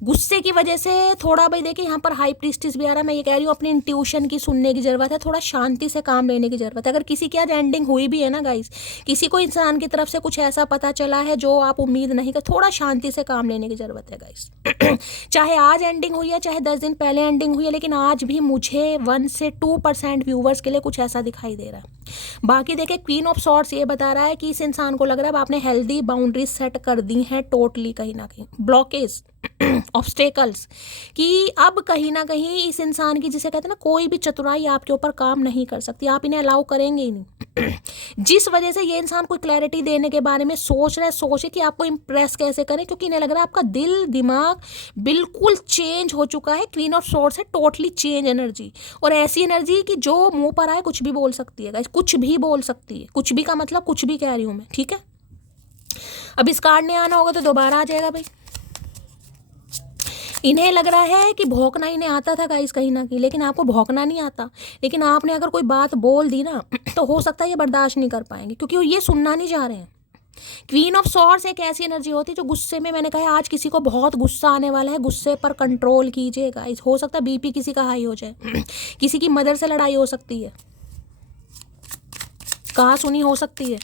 गुस्से की वजह से थोड़ा भाई देखिए यहाँ पर हाई प्रीस्टिस भी आ रहा है। मैं ये कह रही हूँ अपनी इंट्यूशन की सुनने की ज़रूरत है, थोड़ा शांति से काम लेने की ज़रूरत है। अगर किसी की आज एंडिंग हुई भी है ना गाइस, किसी को इंसान की तरफ से कुछ ऐसा पता चला है जो आप उम्मीद नहीं कर, थोड़ा शांति से काम लेने की ज़रूरत है गाइस। चाहे आज एंडिंग हुई है, चाहे 10 दिन पहले एंडिंग हुई है, लेकिन आज भी मुझे 1 से 2% व्यूवर्स के लिए कुछ ऐसा दिखाई दे रहा है। बाकी देखिए क्वीन ऑफ सॉर्ड्स ये बता रहा है कि इस इंसान को लग रहा है अब आपने हेल्दी बाउंड्रीज सेट कर दी हैं टोटली, कहीं ना कहीं ब्लॉकेज, ऑब्स्टेकल्स, कि अब कहीं ना कहीं इस इंसान की, जिसे कहते हैं ना, कोई भी चतुराई आपके ऊपर काम नहीं कर सकती, आप इन्हें अलाउ करेंगे ही नहीं। जिस वजह से ये इंसान कोई क्लैरिटी देने के बारे में सोच रहे हैं, सोचे कि आपको इम्प्रेस कैसे करें, क्योंकि इन्हें लग रहा है आपका दिल दिमाग बिल्कुल चेंज हो चुका है। क्वीन ऑफ सॉर्ड्स है टोटली चेंज एनर्जी, और ऐसी एनर्जी कि जो मुंह पर आए कुछ भी बोल सकती है गाइस, कुछ भी बोल सकती है। कुछ भी का मतलब कुछ भी कह रही हूँ मैं, ठीक है। अब इस कार्ड ने आना होगा तो दोबारा आ जाएगा भाई। इन्हें लग रहा है कि भौंकना इन्हें आता था गाइस कहीं ना कहीं, लेकिन आपको भौंकना नहीं आता। लेकिन आपने अगर कोई बात बोल दी ना तो हो सकता है ये बर्दाश्त नहीं कर पाएंगे, क्योंकि वो ये सुनना नहीं चाह रहे हैं। क्वीन ऑफ सॉर्ड्स एक ऐसी एनर्जी होती है जो गुस्से में, मैंने कहा आज किसी को बहुत गुस्सा आने वाला है, गुस्से पर कंट्रोल कीजिए गाइस। हो सकता है बीपी किसी का हाई हो जाए, किसी की मदर से लड़ाई हो सकती है, कहा सुनी हो सकती है।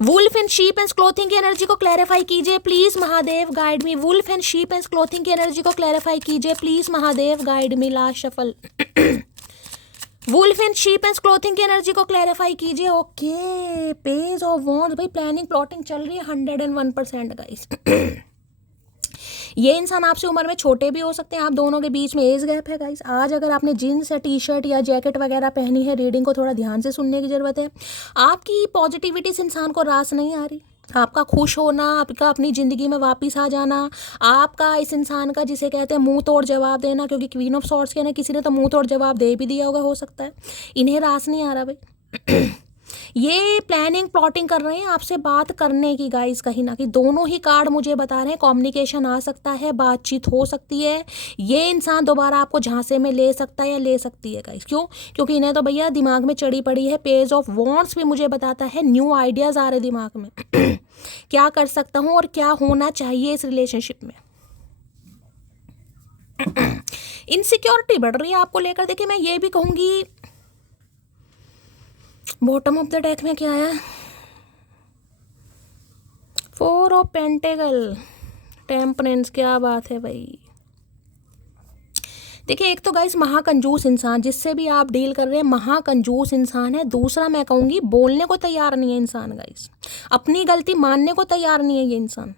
Wolf and sheep and clothing की एनर्जी को क्लैरिफाई कीजिए please Mahadev, guide me. Wolf and sheep and clothing की एनर्जी को क्लैरिफाई कीजिए please Mahadev, guide me. Last shuffle. Wolf and sheep and clothing की एनर्जी को क्लैरिफाई कीजिए। ओके, पेज ऑफ वॉन्ड्स, भाई प्लानिंग प्लॉटिंग चल रही है 101% गाइस। ये इंसान आपसे उम्र में छोटे भी हो सकते हैं, आप दोनों के बीच में एज गैप है गाइस। आज अगर आपने जीन्स या टी शर्ट या जैकेट वगैरह पहनी है, रीडिंग को थोड़ा ध्यान से सुनने की ज़रूरत है। आपकी पॉजिटिविटी से इंसान को रास नहीं आ रही, आपका खुश होना, आपका अपनी ज़िंदगी में वापस आ जाना, आपका इस इंसान का, जिसे कहते हैं मुंह तोड़ जवाब देना, क्योंकि क्वीन ऑफ सॉर्ड्स के ना किसी ने तो मुंह तोड़ जवाब दे भी दिया होगा, हो सकता है। इन्हें रास नहीं आ रहा भाई। ये प्लानिंग प्लॉटिंग कर रहे हैं आपसे बात करने की गाइस, कहीं ना कहीं दोनों ही कार्ड मुझे बता रहे हैं कम्युनिकेशन आ सकता है, बातचीत हो सकती है। ये इंसान दोबारा आपको झांसे में ले सकता है या ले सकती है गाइस। क्यों? क्योंकि इन्हें तो भैया दिमाग में चढ़ी पड़ी है। पेज ऑफ वॉन्ड्स भी मुझे बताता है न्यू आइडियाज आ रहे दिमाग में। क्या कर सकता हूँ और क्या होना चाहिए इस रिलेशनशिप में। इनसिक्योरिटी बढ़ रही है आपको लेकर। देखिए मैं ये भी कहूँगी, बॉटम ऑफ द डेक में क्या है, 4 ऑफ पेंटेकल, टेम्परेंस, क्या बात है भाई। देखिए, एक तो गाइस महाकंजूस इंसान, जिससे भी आप डील कर रहे हैं महाकंजूस इंसान है। दूसरा मैं कहूँगी बोलने को तैयार नहीं है इंसान गाइस, अपनी गलती मानने को तैयार नहीं है ये इंसान।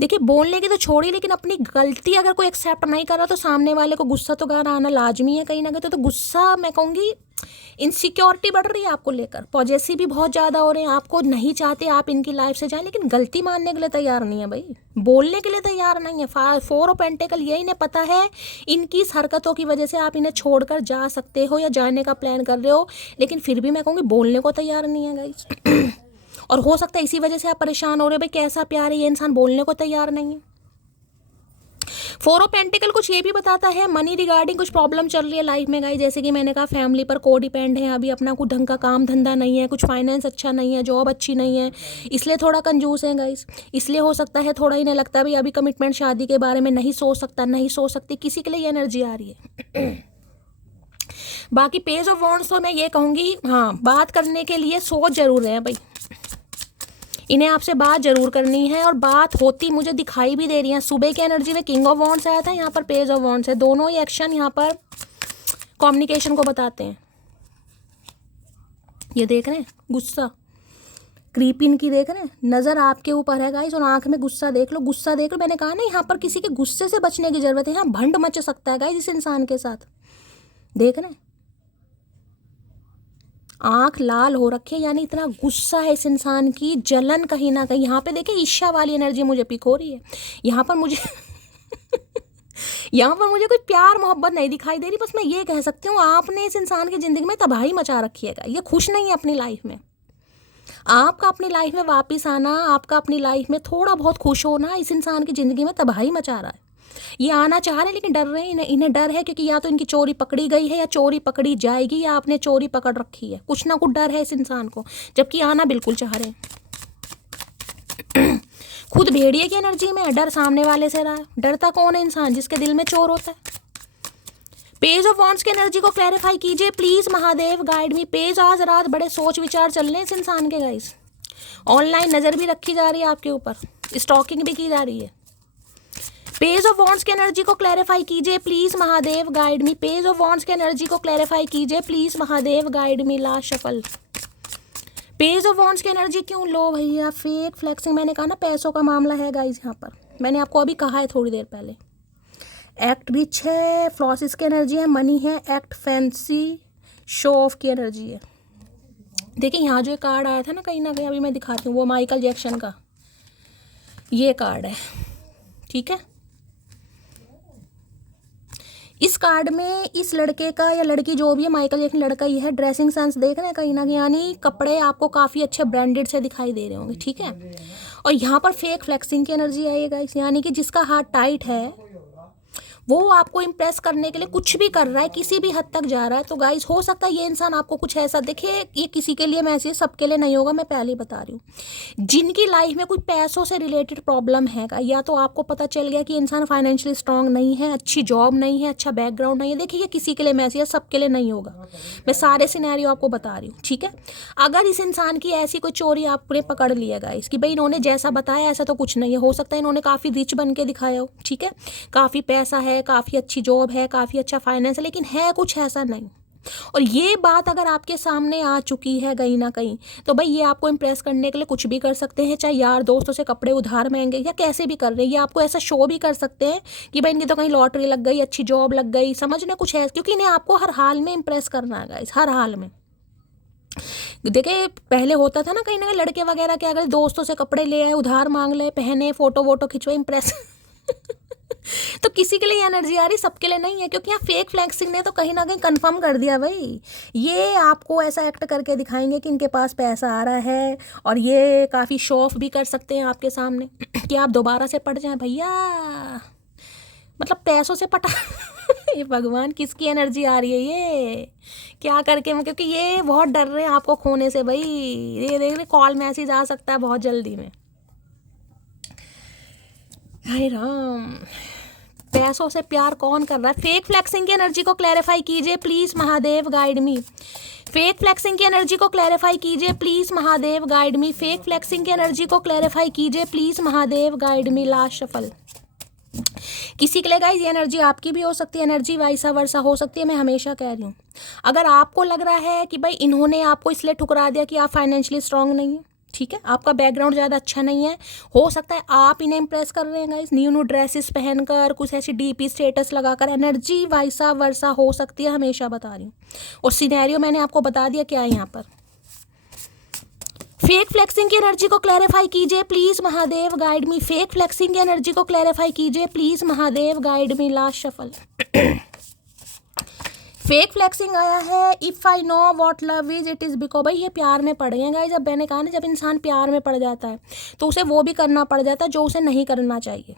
देखिए, बोलने की तो छोड़ी, लेकिन अपनी गलती अगर कोई एक्सेप्ट नहीं कर रहा तो सामने वाले को गुस्सा तो घर आना लाजमी है कहीं ना कहीं। तो गुस्सा मैं कहूँगी, इनसिक्योरिटी बढ़ रही है आपको लेकर, पॉजेसिव भी बहुत ज़्यादा हो रहे हैं, आपको नहीं चाहते आप इनकी लाइफ से जाएं, लेकिन गलती मानने के लिए तैयार नहीं है भाई, बोलने के लिए तैयार नहीं है। 4 ऑफ पेंटेकल, यही इन्हें पता है इनकी इस हरकतों की वजह से आप इन्हें छोड़कर जा सकते हो या जाने का प्लान कर रहे हो, लेकिन फिर भी मैं कहूँगी बोलने को तैयार नहीं है गाइस। और हो सकता है इसी वजह से आप परेशान हो रहे हो, भाई कैसा प्यार है ये इंसान, बोलने को तैयार नहीं है। 4 ऑफ पेंटिकल कुछ ये भी बताता है मनी रिगार्डिंग कुछ प्रॉब्लम चल रही है लाइफ में गाइस, जैसे कि मैंने कहा फैमिली पर को डिपेंड है, अभी अपना कुछ ढंग का काम धंधा नहीं है, कुछ फाइनेंस अच्छा नहीं है, जॉब अच्छी नहीं है, इसलिए थोड़ा कंजूस है गाइस। इसलिए हो सकता है थोड़ा इन्हें लगता है भाई अभी कमिटमेंट शादी के बारे में नहीं सोच सकता, नहीं सोच सकती, किसी के लिए ये एनर्जी आ रही है। बाकी पेज ऑफ वॉन्ड्स तो मैं ये कहूँगी, हाँ बात करने के लिए सोच जरूर है भाई, इन्हें आपसे बात जरूर करनी है और बात होती मुझे दिखाई भी दे रही है। सुबह की एनर्जी में किंग ऑफ वॉन्ड्स आया था, यहाँ पर पेज ऑफ वॉन्ड्स है, दोनों ही एक्शन यहाँ पर कम्युनिकेशन को बताते हैं। ये देख रहे हैं गुस्सा, क्रीपिन की देख रहे हैं, नज़र आपके ऊपर है गाइस, और आंख में गुस्सा देख लो, गुस्सा देख लो। मैंने कहा ना यहाँ पर किसी के गुस्से से बचने की जरूरत है, यहाँ भंड मच सकता है गाइस इस इंसान के साथ, देख रहे हैं आंख लाल हो रखी है, यानी इतना गुस्सा है इस इंसान की, जलन कहीं ना कहीं। यहाँ पे देखिए ईर्ष्या वाली एनर्जी मुझे पिक हो रही है, यहाँ पर मुझे यहाँ पर मुझे कोई प्यार मोहब्बत नहीं दिखाई दे रही, बस मैं ये कह सकती हूँ आपने इस इंसान की ज़िंदगी में तबाही मचा रखी है, ये खुश नहीं है अपनी लाइफ में। आपका अपनी लाइफ में वापस आना, आपका अपनी लाइफ में थोड़ा बहुत खुश होना इस इंसान की ज़िंदगी में तबाही मचा रहा है। ये आना चाह रहे हैं लेकिन डर रहे हैं, इन्हें डर है क्योंकि या तो इनकी चोरी पकड़ी गई है या चोरी पकड़ी जाएगी, या आपने चोरी पकड़ रखी है, कुछ ना कुछ डर है इस इंसान को, जबकि आना बिल्कुल चाह रहे हैं। खुद भेड़िए की एनर्जी में डर सामने वाले से रहा है। डरता कौन है इंसान? जिसके दिल में चोर होता है। पेज ऑफ वॉन्ड्स की एनर्जी को क्लैरिफाई कीजिए please Mahadev, guide me. Page आज रात बड़े सोच विचार चल रहे हैं इस इंसान के गाइस, ऑनलाइन नज़र भी रखी जा रही है आपके ऊपर, स्टॉकिंग भी की जा रही है। पेज ऑफ वॉन्ड्स की एनर्जी को क्लैरिफाई कीजिए please Mahadev, guide me. Page of wands की एनर्जी को क्लैरिफाई कीजिए please Mahadev, guide me. Last shuffle. Page of wands की एनर्जी क्यों लो भैया? फेक फ्लेक्सिंग, मैंने कहा ना पैसों का मामला है गाइस यहाँ पर, मैंने आपको अभी कहा है थोड़ी देर पहले। एक्ट रिच है, फ्लॉसिस की एनर्जी है, मनी है, एक्ट फैंसी, शो ऑफ की एनर्जी है। देखिए यहाँ जो कार्ड आया था ना कहीं अभी मैं दिखाती हूँ, वो माइकल जैक्सन का ये कार्ड है, ठीक है। इस कार्ड में इस लड़के का या लड़की जो भी है, माइकल जैक्सन लड़का ही है, ड्रेसिंग सेंस देख रहे हैं कहीं ना कहीं, यानी कपड़े आपको काफ़ी अच्छे ब्रांडेड से दिखाई दे रहे होंगे, ठीक है। और यहाँ पर फेक फ्लेक्सिंग की एनर्जी आई है गाइस, यानी कि जिसका हाथ टाइट है वो आपको इम्प्रेस करने के लिए कुछ भी कर रहा है, किसी भी हद तक जा रहा है। तो गाइस हो सकता है ये इंसान आपको कुछ ऐसा दिखे, ये किसी के लिए मैसेज सबके लिए नहीं होगा, मैं पहले ही बता रही हूँ। जिनकी लाइफ में कोई पैसों से रिलेटेड प्रॉब्लम है, या तो आपको पता चल गया कि इंसान फाइनेंशियली स्ट्रांग नहीं है, अच्छी जॉब नहीं है, अच्छा बैकग्राउंड नहीं है, देखिए ये किसी के लिए मैसेज है, सबके लिए नहीं होगा, मैं सारे सिनेरियो आपको बता रही हूँ, ठीक है। अगर इस इंसान की ऐसी कोई चोरी आपने पकड़ लिया गाइस कि भाई इन्होंने जैसा बताया ऐसा तो कुछ नहीं है, हो सकता है इन्होंने काफ़ी रिच बन के दिखाया हो, ठीक है, काफ़ी पैसा है, काफ़ी अच्छी जॉब है, काफ़ी अच्छा फाइनेंस है, लेकिन है कुछ ऐसा नहीं। और ये बात अगर आपके सामने आ चुकी है कहीं ना कहीं, तो भाई ये आपको इम्प्रेस करने के लिए कुछ भी कर सकते हैं, चाहे यार दोस्तों से कपड़े उधार मांगे या कैसे भी कर रहे हैं, ये आपको ऐसा शो भी कर सकते हैं कि भाई इनकी तो कहीं लॉटरी लग गई, अच्छी जॉब लग गई, समझने कुछ है, क्योंकि इन्हें आपको हर हाल में इम्प्रेस करना है गाइस, हर हाल में। देखिए पहले होता था ना कहीं ना कहीं लड़के वगैरह क्या करें, दोस्तों से कपड़े ले आए, उधार मांग ले, पहने, फोटो वोटो खिंचवाए, इम्प्रेस तो किसी के लिए एनर्जी आ रही, सबके लिए नहीं है, क्योंकि यहाँ फेक फ्लैक्सिंग ने तो कहीं ना कहीं कंफर्म कर दिया भाई, ये आपको ऐसा एक्ट करके दिखाएंगे कि इनके पास पैसा आ रहा है, और ये काफ़ी शो ऑफ भी कर सकते हैं आपके सामने कि आप दोबारा से पट जाएं भैया, मतलब पैसों से पटा ये भगवान किसकी एनर्जी आ रही है, ये क्या करके, क्योंकि ये बहुत डर रहे हैं आपको खोने से भाई, ये देख रहे कॉल मैसेज आ सकता है बहुत जल्दी में। हाय राम, पैसों से प्यार कौन कर रहा है? फेक फ्लैक्सिंग की एनर्जी को क्लैरिफाई कीजिए please Mahadev, guide me. Fake flexing की एनर्जी को क्लैरिफाई कीजिए please Mahadev guide me. Fake flexing की एनर्जी को क्लैरिफाई कीजिए please Mahadev guide me. Last shuffle. किसी के लिए गाइस ये एनर्जी आपकी भी हो सकती है, एनर्जी वाइसा वर्सा हो सकती है। मैं हमेशा कह रही हूँ, अगर आपको लग रहा है कि भाई इन्होंने आपको इसलिए ठुकरा दिया कि आप फाइनेंशियली स्ट्रांग नहीं है, ठीक है, आपका बैकग्राउंड ज़्यादा अच्छा नहीं है, हो सकता है आप इन्हें इंप्रेस कर रहे हैं गाइस न्यू न्यू ड्रेसेस पहनकर, कुछ ऐसी डीपी स्टेटस लगाकर, एनर्जी वाइसा वर्सा हो सकती है, हमेशा बता रही हूँ। और सिनेरियो मैंने आपको बता दिया क्या है यहाँ पर। फेक फ्लेक्सिंग की एनर्जी को क्लैरिफाई कीजिए please Mahadev guide me. Fake flexing की एनर्जी को क्लैरिफाई कीजिए please Mahadev guide me. Last shuffle. Fake flexing आया है, if I know what love is it is because. भाई ये प्यार में पड़ गए गाइस। जब मैंने कहा ना, जब इंसान प्यार में पड़ जाता है तो उसे वो भी करना पड़ जाता है जो उसे नहीं करना चाहिए।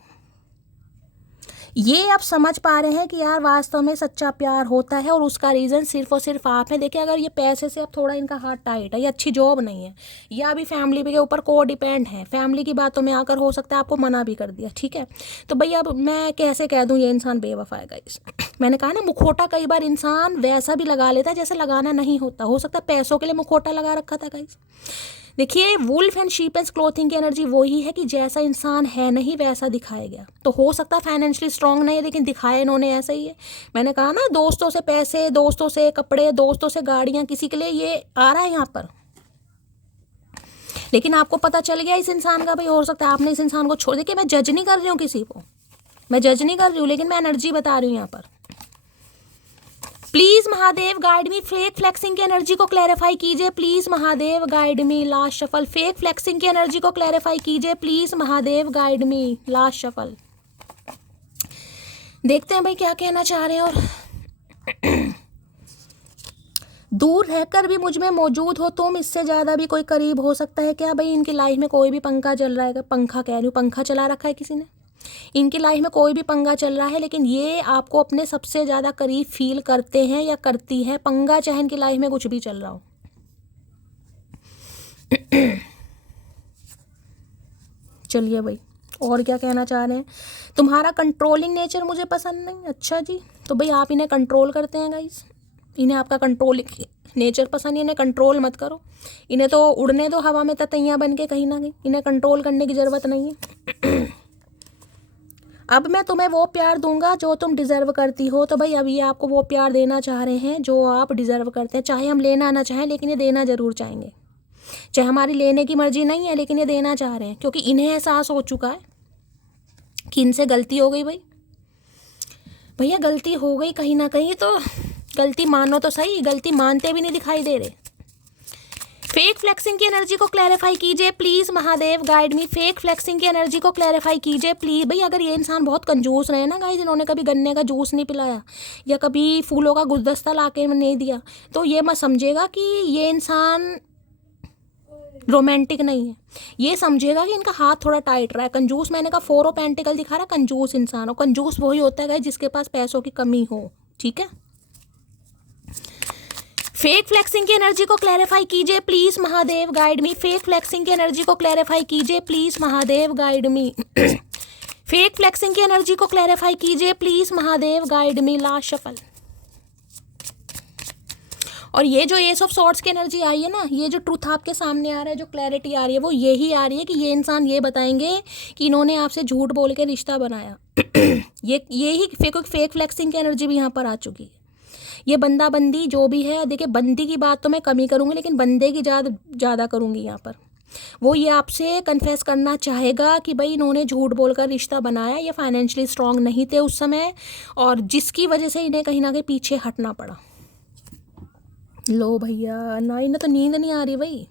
ये आप समझ पा रहे हैं कि यार वास्तव में सच्चा प्यार होता है और उसका रीज़न सिर्फ और सिर्फ आप हैं। देखिए, अगर ये पैसे से अब थोड़ा इनका हाथ टाइट है, ये अच्छी जॉब नहीं है, या अभी फैमिली के ऊपर को डिपेंड है, फैमिली की बातों में आकर हो सकता है आपको मना भी कर दिया, ठीक है, तो भाई अब मैं कैसे कह दूँ ये इंसान बेवफा है गाइस। मैंने कहा ना, मुखौटा कई बार इंसान वैसा भी लगा लेता है जैसे लगाना नहीं होता। हो सकता है पैसों के लिए मुखौटा लगा रखा था गाइस। देखिए, wolf and sheep and clothing की एनर्जी वही है कि जैसा इंसान है नहीं वैसा दिखाया गया। तो हो सकता है फाइनेंशियली स्ट्रांग नहीं है, लेकिन दिखाया इन्होंने ऐसा ही है। मैंने कहा ना, दोस्तों से पैसे, दोस्तों से कपड़े, दोस्तों से गाड़ियाँ, किसी के लिए ये आ रहा है यहाँ पर, लेकिन आपको पता चल गया इस इंसान का। भाई हो सकता है आपने इस इंसान को छोड़। देखिए, मैं जज नहीं कर रही हूँ किसी को, मैं जज नहीं कर रही हूँ, लेकिन मैं एनर्जी बता रही हूँ यहाँ पर। Please Mahadev guide me. Fake flexing की एनर्जी को क्लैरिफाई कीजिए please Mahadev guide me. Last shuffle. Fake flexing की एनर्जी को क्लैरिफाई कीजिए please Mahadev guide me. Last shuffle. देखते हैं भाई क्या कहना चाह रहे हैं। और दूर रहकर भी मुझ में मौजूद हो तुम, इससे ज़्यादा भी कोई करीब हो सकता है क्या? भाई इनकी लाइफ में कोई भी पंखा चल रहा है, पंखा कह रही हूँ, पंखा चला रखा है किसी ने, इनकी लाइफ में कोई भी पंगा चल रहा है, लेकिन ये आपको अपने सबसे ज़्यादा करीब फील करते हैं या करती है। पंगा चाहे इनकी लाइफ में कुछ भी चल रहा हो। चलिए भाई, और क्या कहना चाह रहे हैं। तुम्हारा कंट्रोलिंग नेचर मुझे पसंद नहीं। अच्छा जी, तो भाई आप इन्हें कंट्रोल करते हैं गाइस, इन्हें आपका कंट्रोलिंग नेचर पसंद है। इन्हें कंट्रोल मत करो, इन्हें तो उड़ने दो हवा में ततैयाँ बन के कहीं ना कहीं। इन्हें कंट्रोल करने की ज़रूरत नहीं है। अब मैं तुम्हें वो प्यार दूंगा जो तुम डिज़र्व करती हो। तो भाई अब ये आपको वो प्यार देना चाह रहे हैं जो आप डिज़र्व करते हैं, चाहे हम लेना ना चाहें, लेकिन ये देना ज़रूर चाहेंगे। चाहे हमारी लेने की मर्जी नहीं है, लेकिन ये देना चाह रहे हैं, क्योंकि इन्हें एहसास हो चुका है कि इनसे गलती हो गई। भाई भैया गलती हो गई कहीं ना कहीं, तो गलती मानो तो सही, गलती मानते भी नहीं दिखाई दे रहे। फेक फ्लेक्सिंग की एनर्जी को क्लैरिफाई कीजिए please Mahadev guide me. Fake flexing की एनर्जी को क्लैरिफाई कीजिए प्लीज। भाई अगर ये इंसान बहुत कंजूस रहे ना गाइस, इन्होंने कभी गन्ने का जूस नहीं पिलाया या कभी फूलों का गुलदस्ता लाके नहीं दिया, तो ये मत समझेगा कि ये इंसान रोमांटिक नहीं है। ये समझेगा कि इनका हाथ थोड़ा टाइट रहा है। कंजूस, मैंने कहा 4 ऑफ पेंटिकल दिखा रहा, कंजूस इंसान। और कंजूस वही होता है जिसके पास पैसों की कमी हो, ठीक है। फेक फ्लेक्सिंग की एनर्जी को क्लैरिफाई कीजिए please Mahadev guide me. Fake flexing की एनर्जी को क्लैरिफाई कीजिए please Mahadev guide me. Fake flexing की एनर्जी को क्लैरिफाई कीजिए please Mahadev guide me. Last shuffle. और ये जो एस ऑफ सॉर्ड्स की एनर्जी आई है ना, ये जो ट्रूथ आपके सामने आ रहा है, जो क्लैरिटी आ रही है, वो यही आ रही है कि ये इंसान ये बताएंगे कि इन्होंने आपसे झूठ बोल के रिश्ता बनाया। यही फेक फ्लेक्सिंग की एनर्जी भी यहाँ पर आ चुकी है। ये बंदा बंदी जो भी है, देखिए बंदी की बात तो मैं कमी करूँगी, लेकिन बंदे की ज़्यादा करूँगी यहाँ पर। वो ये आपसे कन्फेस करना चाहेगा कि भाई इन्होंने झूठ बोलकर रिश्ता बनाया, ये फाइनेंशियली स्ट्रांग नहीं थे उस समय, और जिसकी वजह से इन्हें कहीं ना कहीं पीछे हटना पड़ा। लो भैया ना, इन्हें तो नींद नहीं आ रही भाई।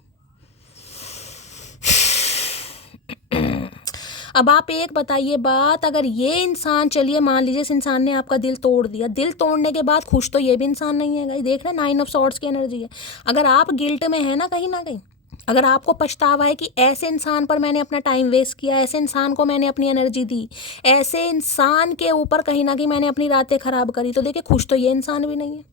अब आप एक बताइए बात, अगर ये इंसान, चलिए मान लीजिए इस इंसान ने आपका दिल तोड़ दिया, दिल तोड़ने के बाद खुश तो ये भी इंसान नहीं है गाइस। देख रहे हैं 9 ऑफ सॉर्ड्स की एनर्जी है। अगर आप गिल्ट में है ना कहीं ना कहीं, अगर आपको पछतावा है कि ऐसे इंसान पर मैंने अपना टाइम वेस्ट किया, ऐसे इंसान को मैंने अपनी एनर्जी दी, ऐसे इंसान के ऊपर कहीं ना कहीं मैंने अपनी रातें ख़राब करी, तो देखिए खुश तो ये इंसान भी नहीं है।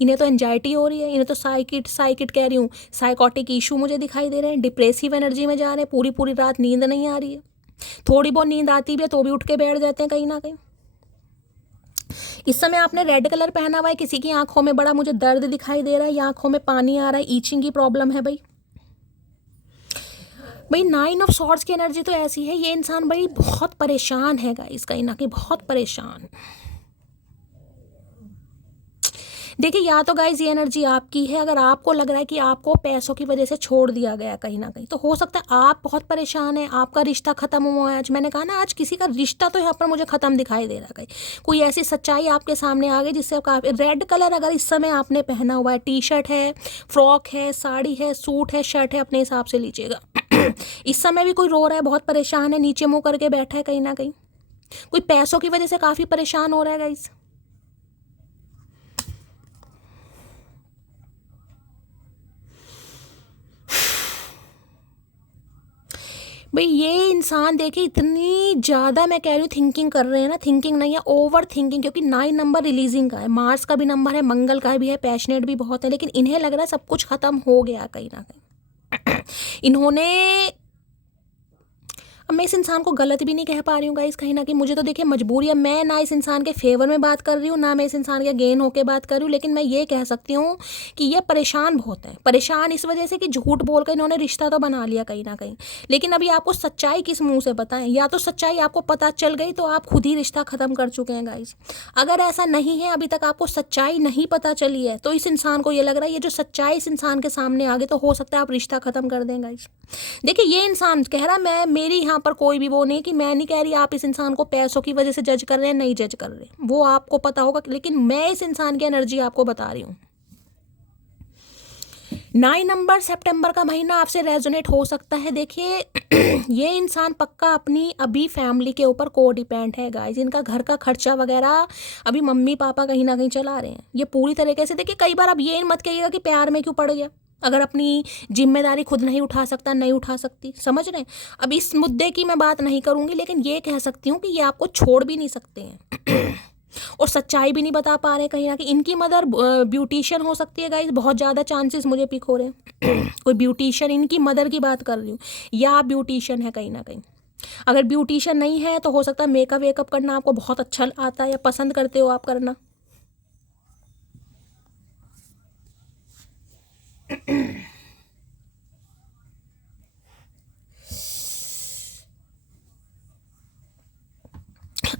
इन्हें तो एंजाइटी हो रही है, इन्हें तो साइकिट कह रही हूँ, साइकोटिक इशू मुझे दिखाई दे रहे हैं, डिप्रेसिव एनर्जी में जा रहे हैं, पूरी पूरी रात नींद नहीं आ रही है, थोड़ी बहुत नींद आती भी है तो भी उठ के बैठ जाते हैं कहीं ना कहीं। इस समय आपने रेड कलर पहना हुआ है, किसी की आंखों में बड़ा मुझे दर्द दिखाई दे रहा है या आंखों में पानी आ रहा है, ईचिंग की प्रॉब्लम है भाई। 9 ऑफ सॉर्ड्स की एनर्जी तो ऐसी है, ये इंसान भाई बहुत परेशान है गाइस, कहीं ना कहीं बहुत परेशान। देखिए या तो गाइज ये एनर्जी आपकी है, अगर आपको लग रहा है कि आपको पैसों की वजह से छोड़ दिया गया कहीं ना कहीं, तो हो सकता है आप बहुत परेशान हैं, आपका रिश्ता खत्म हुआ है। आज मैंने कहा ना, आज किसी का रिश्ता तो यहाँ पर मुझे खत्म दिखाई दे रहा है, कोई ऐसी सच्चाई आपके सामने आ गई जिससे आप रेड कलर अगर इस समय आपने पहना हुआ है, टी शर्ट है, फ्रॉक है, साड़ी है, सूट है, शर्ट है, अपने हिसाब से लीजिएगा। इस समय भी कोई रो रहा है, बहुत परेशान है, नीचे मुँह करके बैठा है, कहीं ना कहीं कोई पैसों की वजह से काफ़ी परेशान हो रहा है गाइज। भाई ये इंसान देखिए इतनी ज़्यादा, मैं कह रही हूँ थिंकिंग कर रहे हैं ना, थिंकिंग नहीं है, ओवर थिंकिंग, क्योंकि 9 नंबर रिलीजिंग का है, मार्स का भी नंबर है, मंगल का भी है, पैशनेट भी बहुत है, लेकिन इन्हें लग रहा है सब कुछ ख़त्म हो गया कहीं ना कहीं। इन्होंने, अब मैं इस इंसान को गलत भी नहीं कह पा रही हूँ गाइस, कहीं ना कहीं मुझे तो देखिए मजबूरी है, मैं ना इस इंसान के फेवर में बात कर रही हूँ, ना मैं इस इंसान के गेन होके बात कर रही हूँ, लेकिन मैं ये कह सकती हूँ कि ये परेशान बहुत है। परेशान इस वजह से कि झूठ बोलकर इन्होंने रिश्ता तो बना लिया कहीं ना कहीं, लेकिन अभी आपको सच्चाई किस मुँह से बताएं, या तो सच्चाई आपको पता चल गई तो आप खुद ही रिश्ता ख़त्म कर चुके हैं गाइस। अगर ऐसा नहीं है, अभी तक आपको सच्चाई नहीं पता चली है, तो इस इंसान को ये लग रहा है ये जो सच्चाई इस इंसान के सामने आ गई, तो हो सकता है आप रिश्ता ख़त्म कर दें गाइस। देखिए ये इंसान कह रहा है, मैं मेरी यहाँ पर कोई भी वो नहीं कि मैं नहीं कह रही आप इस इंसान को पैसों की वजह से जज कर रहे हैं, नहीं जज कर रहे, वो आपको पता होगा, लेकिन मैं इस इंसान की एनर्जी आपको बता रही हूँ। 9 नंबर सितंबर का महीना आपसे रेजोनेट हो सकता है। देखिए ये इंसान पक्का अपनी अभी फैमिली के ऊपर को डिपेंड है गाइस, इनका घर का खर्चा वगैरह अभी मम्मी पापा कहीं ना कहीं चला रहे हैं, ये पूरी तरीके से। देखिए कई बार अब ये मत कहिएगा कि प्यार में क्यों पड़ गया, अगर अपनी जिम्मेदारी खुद नहीं उठा सकता, नहीं उठा सकती, समझ रहे हैं। अब इस मुद्दे की मैं बात नहीं करूंगी, लेकिन ये कह सकती हूँ कि ये आपको छोड़ भी नहीं सकते हैं और सच्चाई भी नहीं बता पा रहे कहीं ना कहीं। इनकी मदर ब्यूटिशियन हो सकती है गाइस, बहुत ज़्यादा चांसेस मुझे पिक हो रहे हैं। कोई ब्यूटिशियन, इनकी मदर की बात कर रही हूँ, या आप ब्यूटिशियन है कहीं ना कहीं। अगर ब्यूटिशियन नहीं है तो हो सकता है मेकअप वेकअप करना आपको बहुत अच्छा आता है या पसंद करते हो आप करना।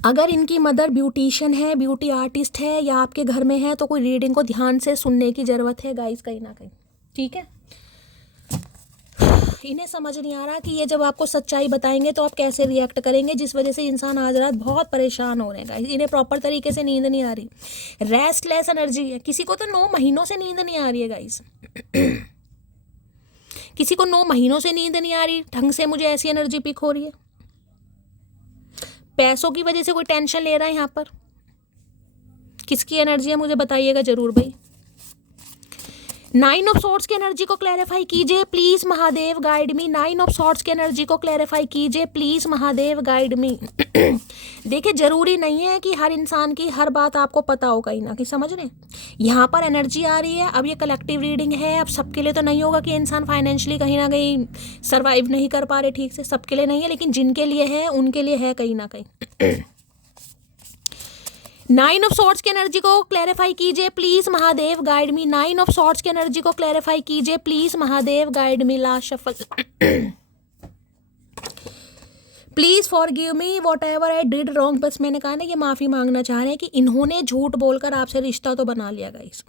अगर इनकी मदर ब्यूटिशियन है, ब्यूटी आर्टिस्ट है, या आपके घर में है, तो कोई रीडिंग को ध्यान से सुनने की ज़रूरत है गाइस कहीं ना कहीं, ठीक है। इन्हें समझ नहीं आ रहा कि ये जब आपको सच्चाई बताएंगे तो आप कैसे रिएक्ट करेंगे, जिस वजह से इंसान आज रात बहुत परेशान हो रहे हैं गाइस। इन्हें प्रॉपर तरीके से नींद नहीं आ रही, रेस्टलेस एनर्जी है। किसी को तो 9 महीनों से नींद नहीं आ रही है गाइस। किसी को 9 महीनों से नींद नहीं आ रही ढंग से, मुझे ऐसी एनर्जी पिक हो रही है। पैसों की वजह से कोई टेंशन ले रहा है यहाँ पर, किसकी एनर्जी है मुझे बताइएगा जरूर भाई। 9 ऑफ सॉर्ड्स की एनर्जी को क्लैरिफाई कीजिए please, Mahadev guide me. 9 of swords की एनर्जी को क्लैरिफाई कीजिए प्लीज, महादेव गाइड मी। देखिए जरूरी नहीं है कि हर इंसान की हर बात आपको पता हो कहीं ना कहीं, समझ रहे हैं। यहाँ पर एनर्जी आ रही है, अब ये कलेक्टिव रीडिंग है, अब सबके लिए तो नहीं होगा कि इंसान फाइनेंशियली कहीं ना कहीं सर्वाइव नहीं कर पा रहे ठीक से, सबके लिए नहीं है, लेकिन जिनके लिए है उनके लिए है कहीं ना कहीं। 9 ऑफ सॉर्ड्स की एनर्जी को क्लैरिफाई कीजिए please, Mahadev guide me. 9 of swords की एनर्जी को क्लैरिफाई कीजिए please, Mahadev guide me. Last shuffle. Please forgive me what ever I did wrong. बस मैंने कहा ना, ये माफ़ी मांगना चाह रहे हैं कि इन्होंने झूठ बोलकर आपसे रिश्ता तो बना लिया गाइस,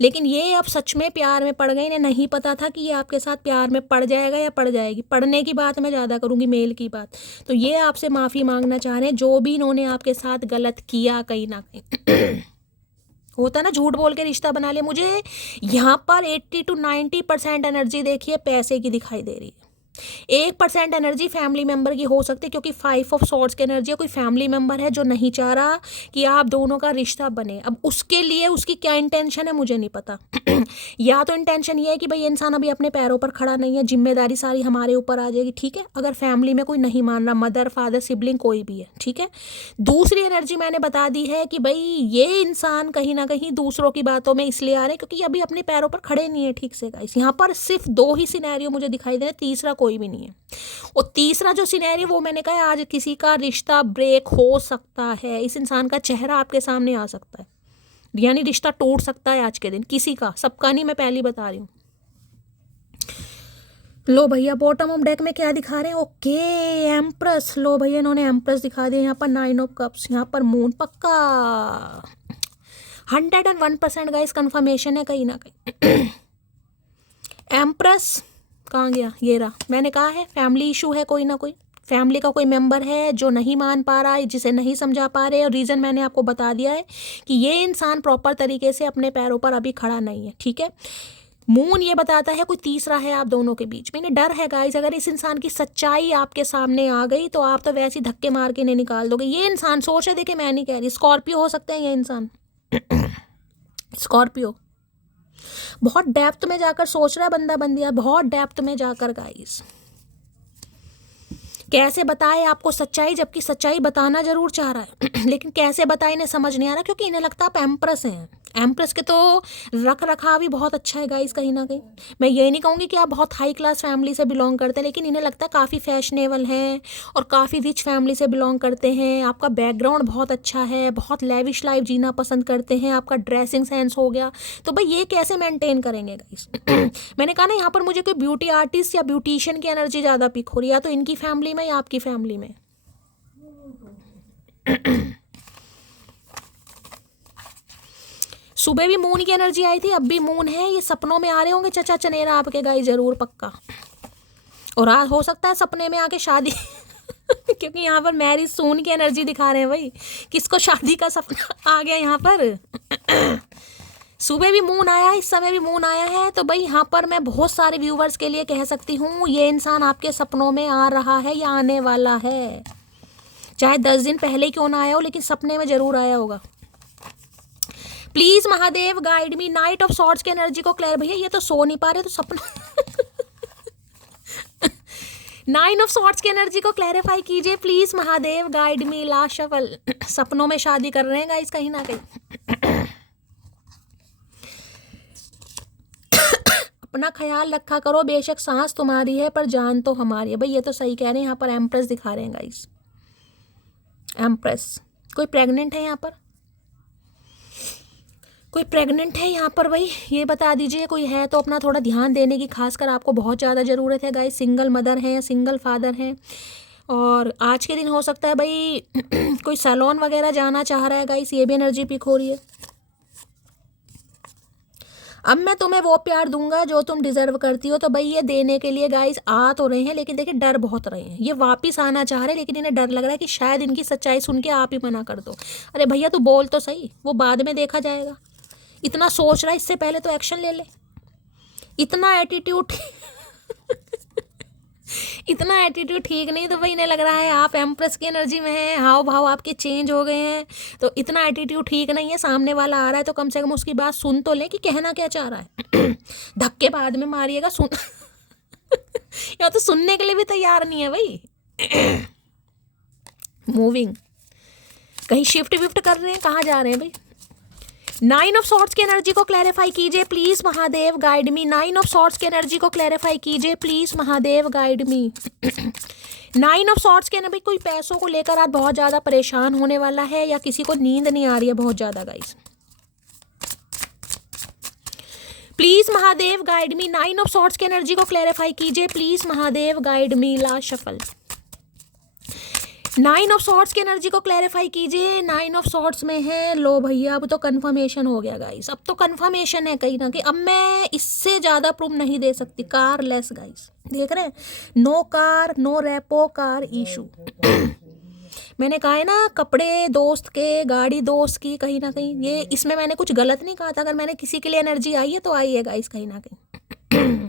लेकिन ये अब सच में प्यार में पड़ गए। इन्हें नहीं पता था कि ये आपके साथ प्यार में पड़ जाएगा या पड़ जाएगी। पढ़ने की बात मैं ज़्यादा करूँगी, मेल की बात। तो ये आपसे माफ़ी मांगना चाह रहे हैं जो भी इन्होंने आपके साथ गलत किया कहीं ना कहीं। होता ना, झूठ बोल के रिश्ता बना लिया। मुझे यहाँ पर 80 to 90% एनर्जी देखिए पैसे की दिखाई दे रही है। 1% एनर्जी फैमिली मेंबर की हो सकती है, क्योंकि 5 ऑफ सॉर्ड्स की एनर्जी है। कोई फैमिली मेंबर है जो नहीं चाह रहा कि आप दोनों का रिश्ता बने। अब उसके लिए उसकी क्या इंटेंशन है मुझे नहीं पता। या तो इंटेंशन ये है कि भाई इंसान अभी अपने पैरों पर खड़ा नहीं है, जिम्मेदारी सारी हमारे ऊपर आ जाएगी, ठीक है। अगर फैमिली में कोई नहीं मान रहा, मदर फादर सिबलिंग कोई भी है, ठीक है। दूसरी एनर्जी मैंने बता दी है कि भाई ये इंसान कहीं ना कहीं दूसरों की बातों में इसलिए आ रहे हैं क्योंकि अभी अपने पैरों पर खड़े नहीं है ठीक से गाइस। यहाँ पर सिर्फ 2 ही सिनेरियो मुझे दिखाई दे रहे, तीसरा कोई भी नहीं है। और तीसरा जो सिनेरियो वो मैंने कहा आज किसी का रिश्ता ब्रेक हो सकता है, इस इंसान का चेहरा आपके सामने आ सकता है, यानी रिश्ता टूट सकता है आज के दिन किसी का, सबका नहीं, मैं पहले बता रही हूँ। लो भैया बॉटम ऑफ डेक में क्या दिखा रहे हैं, ओके एम्प्रेस, लो भैया इन्होंने एम्प्रेस दिखा दिया, यहाँ पर 9 ऑफ कप्स, यहाँ पर मून, पक्का 101% गाइस कंफर्मेशन है कहीं ना कहीं। एम्प्रेस कहाँ गया, ये रहा, मैंने कहा है फैमिली इशू है, कोई ना कोई फैमिली का कोई मेंबर है जो नहीं मान पा रहा है, जिसे नहीं समझा पा रहे, और रीज़न मैंने आपको बता दिया है कि ये इंसान प्रॉपर तरीके से अपने पैरों पर अभी खड़ा नहीं है, ठीक है। मून ये बताता है कोई तीसरा है आप दोनों के बीच में, इन्हें डर है गाइस, अगर इस इंसान की सच्चाई आपके सामने आ गई तो आप तो वैसे ही धक्के मार के इन्हें निकाल दोगे। ये इंसान सोच है, देखिए मैं नहीं कह रही, स्कॉर्पियो हो सकते हैं ये इंसान। स्कॉर्पियो बहुत डेप्थ में जाकर सोच रहा है बंदा बंदिया, बहुत डेप्थ में जाकर गाइस। कैसे बताए आपको सच्चाई, जबकि सच्चाई बताना जरूर चाह रहा है लेकिन कैसे बताए इन्हें समझ नहीं आ रहा, क्योंकि इन्हें लगता है आप एम्प्रेस हैं। एम्प्रेस के तो रख रखाव भी बहुत अच्छा है गाइस कहीं ना कहीं। मैं ये नहीं कहूँगी कि आप बहुत हाई क्लास फैमिली से बिलोंग करते हैं, लेकिन इन्हें लगता है काफ़ी फैशनेबल हैं और काफ़ी रिच फैमिली से बिलोंग करते हैं। आपका बैकग्राउंड बहुत अच्छा है, बहुत लेविश लाइफ जीना पसंद करते हैं, आपका ड्रेसिंग सेंस हो गया, तो भाई ये कैसे मेंटेन करेंगे गाइस। मैंने कहा ना यहाँ पर मुझे कोई ब्यूटी आर्टिस्ट या ब्यूटिशियन की एनर्जी ज़्यादा पिक हो रही है, या तो इनकी फैमिली में या आपकी फैमिली में। सुबह भी मून की एनर्जी आई थी, अब भी मून है, ये सपनों में आ रहे होंगे चचा चनेरा आपके गाइस जरूर पक्का, और आज हो सकता है सपने में आके शादी क्योंकि यहाँ पर मैरिज सून की एनर्जी दिखा रहे हैं भाई, किसको शादी का सपना आ गया यहाँ पर। सुबह भी मून आया, इस समय भी मून आया है, तो भाई यहाँ पर मैं बहुत सारे व्यूवर्स के लिए कह सकती हूँ ये इंसान आपके सपनों में आ रहा है या आने वाला है, चाहे 10 दिन पहले क्यों ना आया हो, लेकिन सपने में जरूर आया होगा। Please Mahadev guide me, night of swords की एनर्जी को क्लियर, भैया ये तो सो नहीं पा रहे तो सपना 9 ऑफ सॉर्ड्स की एनर्जी को क्लैरिफाई कीजिए please Mahadev guide me, last shuffle. सपनों में शादी कर रहे हैं गाइस कहीं ना कहीं। अपना ख्याल रखा करो, बेशक सांस तुम्हारी है पर जान तो हमारी है, भाई ये तो सही कह रहे हैं। यहाँ पर एम्प्रेस दिखा रहे हैं गाइस, एम्प्रेस। कोई प्रेग्नेंट है यहाँ पर, कोई प्रेग्नेंट है यहाँ पर भाई, ये बता दीजिए, कोई है तो अपना थोड़ा ध्यान देने की खासकर आपको बहुत ज़्यादा ज़रूरत है गाइस। सिंगल मदर है या सिंगल फादर है, और आज के दिन हो सकता है भाई कोई सैलून वगैरह जाना चाह रहा है गाइस, ये भी एनर्जी पिक हो रही है। अब मैं तुम्हें वो प्यार दूंगा जो तुम डिजर्व करती हो, तो भाई ये देने के लिए गाइस आ तो रहे हैं, लेकिन देखिए डर बहुत रहे हैं, ये वापिस आना चाह रहे हैं, लेकिन इन्हें डर लग रहा है कि शायद इनकी सच्चाई सुन के आप ही मना कर दो। अरे भैया तू बोल तो सही, वो बाद में देखा जाएगा, इतना सोच रहा है इससे पहले तो एक्शन ले ले। इतना एटीट्यूड इतना एटीट्यूड ठीक नहीं, तो भाई इन्हें लग रहा है आप एम्प्रेस की एनर्जी में हैं, हाव भाव आपके चेंज हो गए हैं, तो इतना एटीट्यूड ठीक नहीं है। सामने वाला आ रहा है तो कम से कम उसकी बात सुन तो ले कि कहना क्या चाह रहा है। धक्के बाद में मारिएगा, सुन या तो सुनने के लिए भी तैयार नहीं है भाई। मूविंग, कहीं शिफ्ट विफ्ट कर रहे हैं, कहाँ जा रहे हैं भाई। 9 ऑफ सॉर्ड्स की एनर्जी को क्लैरिफाई कीजिए please Mahadev guide me, 9 of swords की एनर्जी को क्लैरिफाई कीजिए please Mahadev guide me. 9 of swords के एनर्जी, कोई पैसों को लेकर आज बहुत ज्यादा परेशान होने वाला है, या किसी को नींद नहीं आ रही है बहुत ज्यादा guys. Please Mahadev guide me, 9 of swords की एनर्जी को क्लैरिफाई कीजिए please Mahadev guide me, last shuffle. 9 of swords की एनर्जी को क्लैरिफाई कीजिए, 9 ऑफ सॉर्ड्स में है। लो भैया अब तो कंफर्मेशन हो गया गाइस, अब तो कंफर्मेशन है कहीं ना कहीं, अब मैं इससे ज़्यादा प्रूफ नहीं दे सकती। कार लेस गाइस, देख रहे हैं, no car, no repo, car issue. मैंने कहा है ना कपड़े दोस्त के, गाड़ी दोस्त की, कहीं ना कहीं ये, इसमें मैंने कुछ गलत नहीं कहा था। अगर मैंने किसी के लिए एनर्जी आई है तो आई है गाइस कहीं ना कहीं।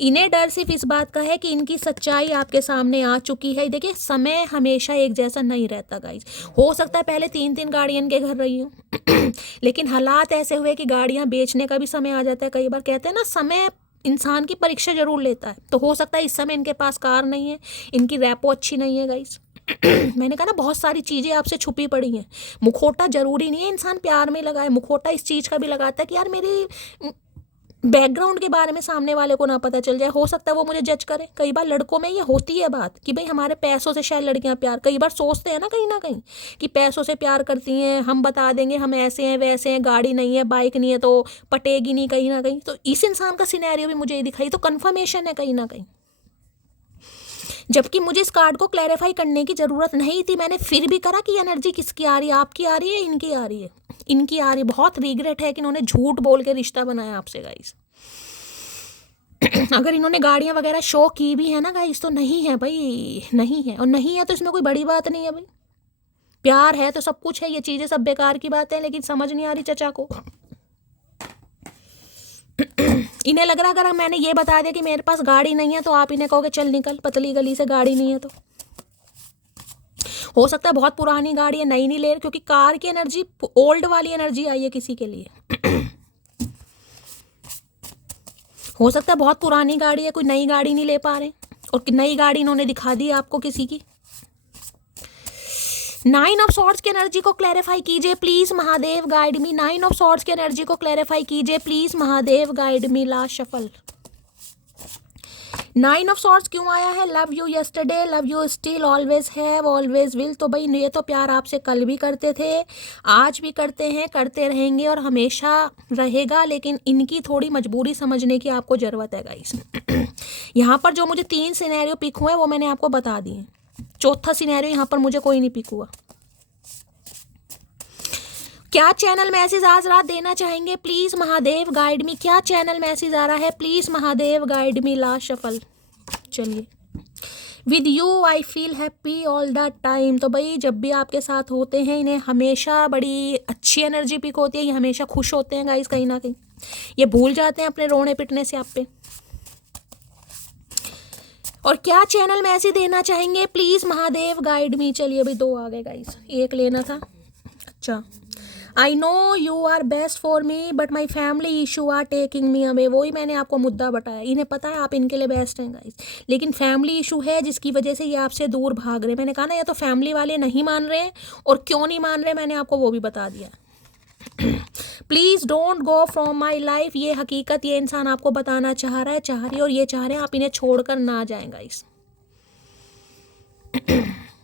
इन्हें डर सिर्फ इस बात का है कि इनकी सच्चाई आपके सामने आ चुकी है। देखिए समय हमेशा एक जैसा नहीं रहता गाइस, हो सकता है पहले 3-3 गाड़ियाँ इनके घर रही हूँ लेकिन हालात ऐसे हुए कि गाड़ियाँ बेचने का भी समय आ जाता है। कई बार कहते हैं ना समय इंसान की परीक्षा जरूर लेता है, तो हो सकता है इस समय इनके पास कार नहीं है, इनकी रैपो अच्छी नहीं है गाइस। मैंने कहा ना बहुत सारी चीज़ें आपसे छुपी पड़ी हैं। मुखौटा जरूरी नहीं है इंसान प्यार में लगाए, मुखौटा इस चीज़ का भी लगाता है कि यार मेरी बैकग्राउंड के बारे में सामने वाले को ना पता चल जाए, हो सकता है वो मुझे जज करे। कई बार लड़कों में ये होती है बात कि भाई हमारे पैसों से शायद लड़कियां प्यार, कई बार सोचते हैं ना कहीं कि पैसों से प्यार करती हैं, हम बता देंगे हम ऐसे हैं वैसे हैं, गाड़ी नहीं है बाइक नहीं है तो पटेगी नहीं कहीं ना कहीं। तो इस इंसान का सिनेरियो भी मुझे दिखाई, तो कन्फर्मेशन है कहीं ना कहीं। जबकि मुझे इस कार्ड को क्लैरिफाई करने की ज़रूरत नहीं थी, मैंने फिर भी करा कि एनर्जी किसकी आ रही है, आपकी आ रही है, इनकी आ रही है, इनकी आ रही है। बहुत रिग्रेट है कि इन्होंने झूठ बोल के रिश्ता बनाया आपसे गाइस। अगर इन्होंने गाड़ियाँ वगैरह शो की भी है ना गाइस तो नहीं है भाई, नहीं है। और नहीं है तो इसमें कोई बड़ी बात नहीं है भाई, प्यार है तो सब कुछ है। ये चीज़ें सब बेकार की बातें हैं, लेकिन समझ नहीं आ रही चचा को। इन्हें लग रहा अगर मैंने ये बता दिया कि मेरे पास गाड़ी नहीं है तो आप इन्हें कहोगे चल निकल पतली गली से, गाड़ी नहीं है तो। हो सकता है बहुत पुरानी गाड़ी है, नई नहीं ले रहे, क्योंकि कार की एनर्जी ओल्ड वाली एनर्जी आई है किसी के लिए। हो सकता है बहुत पुरानी गाड़ी है, कोई नई गाड़ी नहीं ले पा रहे, और नई गाड़ी इन्होंने दिखा दी आपको किसी की। 9 ऑफ सॉर्ड्स की एनर्जी को क्लैरिफाई कीजिए please Mahadev, guide me. 9 of swords की एनर्जी को क्लैरिफाई कीजिए please Mahadev, guide me. Last shuffle 9 of swords क्यों आया है? Love you yesterday, love you still, always have, always will. तो भाई ये तो प्यार आपसे कल भी करते थे, आज भी करते हैं, करते रहेंगे और हमेशा रहेगा, लेकिन इनकी थोड़ी मजबूरी समझने की आपको ज़रूरत है गाइस। यहाँ पर जो मुझे 3 सिनेरियो पिक हुए वो मैंने आपको बता दिए, चौथा सिनेरियो यहाँ पर मुझे कोई नहीं पिक हुआ। क्या चैनल मैसेज आज रात देना चाहेंगे प्लीज महादेव, गाइड मी। क्या चैनल मैसेज आ रहा है please Mahadev, guide me. Last shuffle. चलिए, with you I feel happy all the time. तो भाई जब भी आपके साथ होते हैं इन्हें हमेशा बड़ी अच्छी एनर्जी पिक होती है, ये हमेशा खुश होते हैं गाइस, कहीं ना कहीं ये भूल जाते हैं अपने रोने पिटने से आप पे। और क्या चैनल मैसेज देना चाहेंगे प्लीज महादेव, गाइड मी। चलिए अभी 2 आ गए गाइस, एक लेना था। अच्छा, I know you are best for me but my family issue are taking me away. वही मैंने आपको मुद्दा बताया, इन्हें पता है आप इनके लिए बेस्ट हैं गाइस, लेकिन फैमिली इशू है जिसकी वजह से ये आपसे दूर भाग रहे हैं। मैंने कहा ना, या तो फैमिली वाले नहीं मान रहे हैं, और क्यों नहीं मान रहे मैंने आपको वो भी बता दिया। Please don't go from my life. ये हकीकत ये इंसान आपको बताना चाह रहा है, चाह रही है, और ये चाह रहे हैं आप इन्हें छोड़कर ना जाएं गाइस।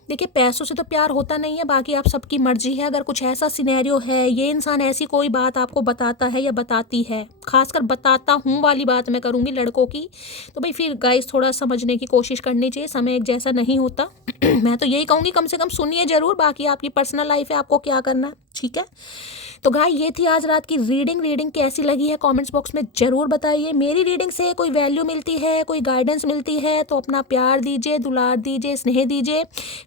देखिए पैसों से तो प्यार होता नहीं है, बाकी आप सबकी मर्जी है। अगर कुछ ऐसा सिनेरियो है, ये इंसान ऐसी कोई बात आपको बताता है या बताती है, खासकर बताता हूँ वाली बात मैं करूँगी लड़कों की, तो भाई फिर गाइस थोड़ा समझने की कोशिश करनी चाहिए, समय एक जैसा नहीं होता। मैं तो यही कहूँगी कम से कम सुनिए ज़रूर, बाकी आपकी पर्सनल लाइफ है, आपको क्या करना है, ठीक है। तो गाय ये थी आज रात की रीडिंग कैसी लगी है कमेंट्स बॉक्स में ज़रूर बताइए। मेरी रीडिंग से कोई वैल्यू मिलती है, कोई गाइडेंस मिलती है तो अपना प्यार दीजिए, दुलार दीजिए, स्नेह दीजिए,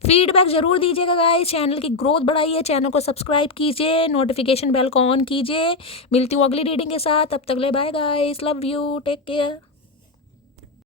फीडबैक ज़रूर दीजिएगा गाइस। चैनल की ग्रोथ बढ़ाइए, चैनल को सब्सक्राइब कीजिए, नोटिफिकेशन बेल को ऑन कीजिए। मिलती हूँ अगली रीडिंग के साथ, तब तक ले bye guys, love you, take care.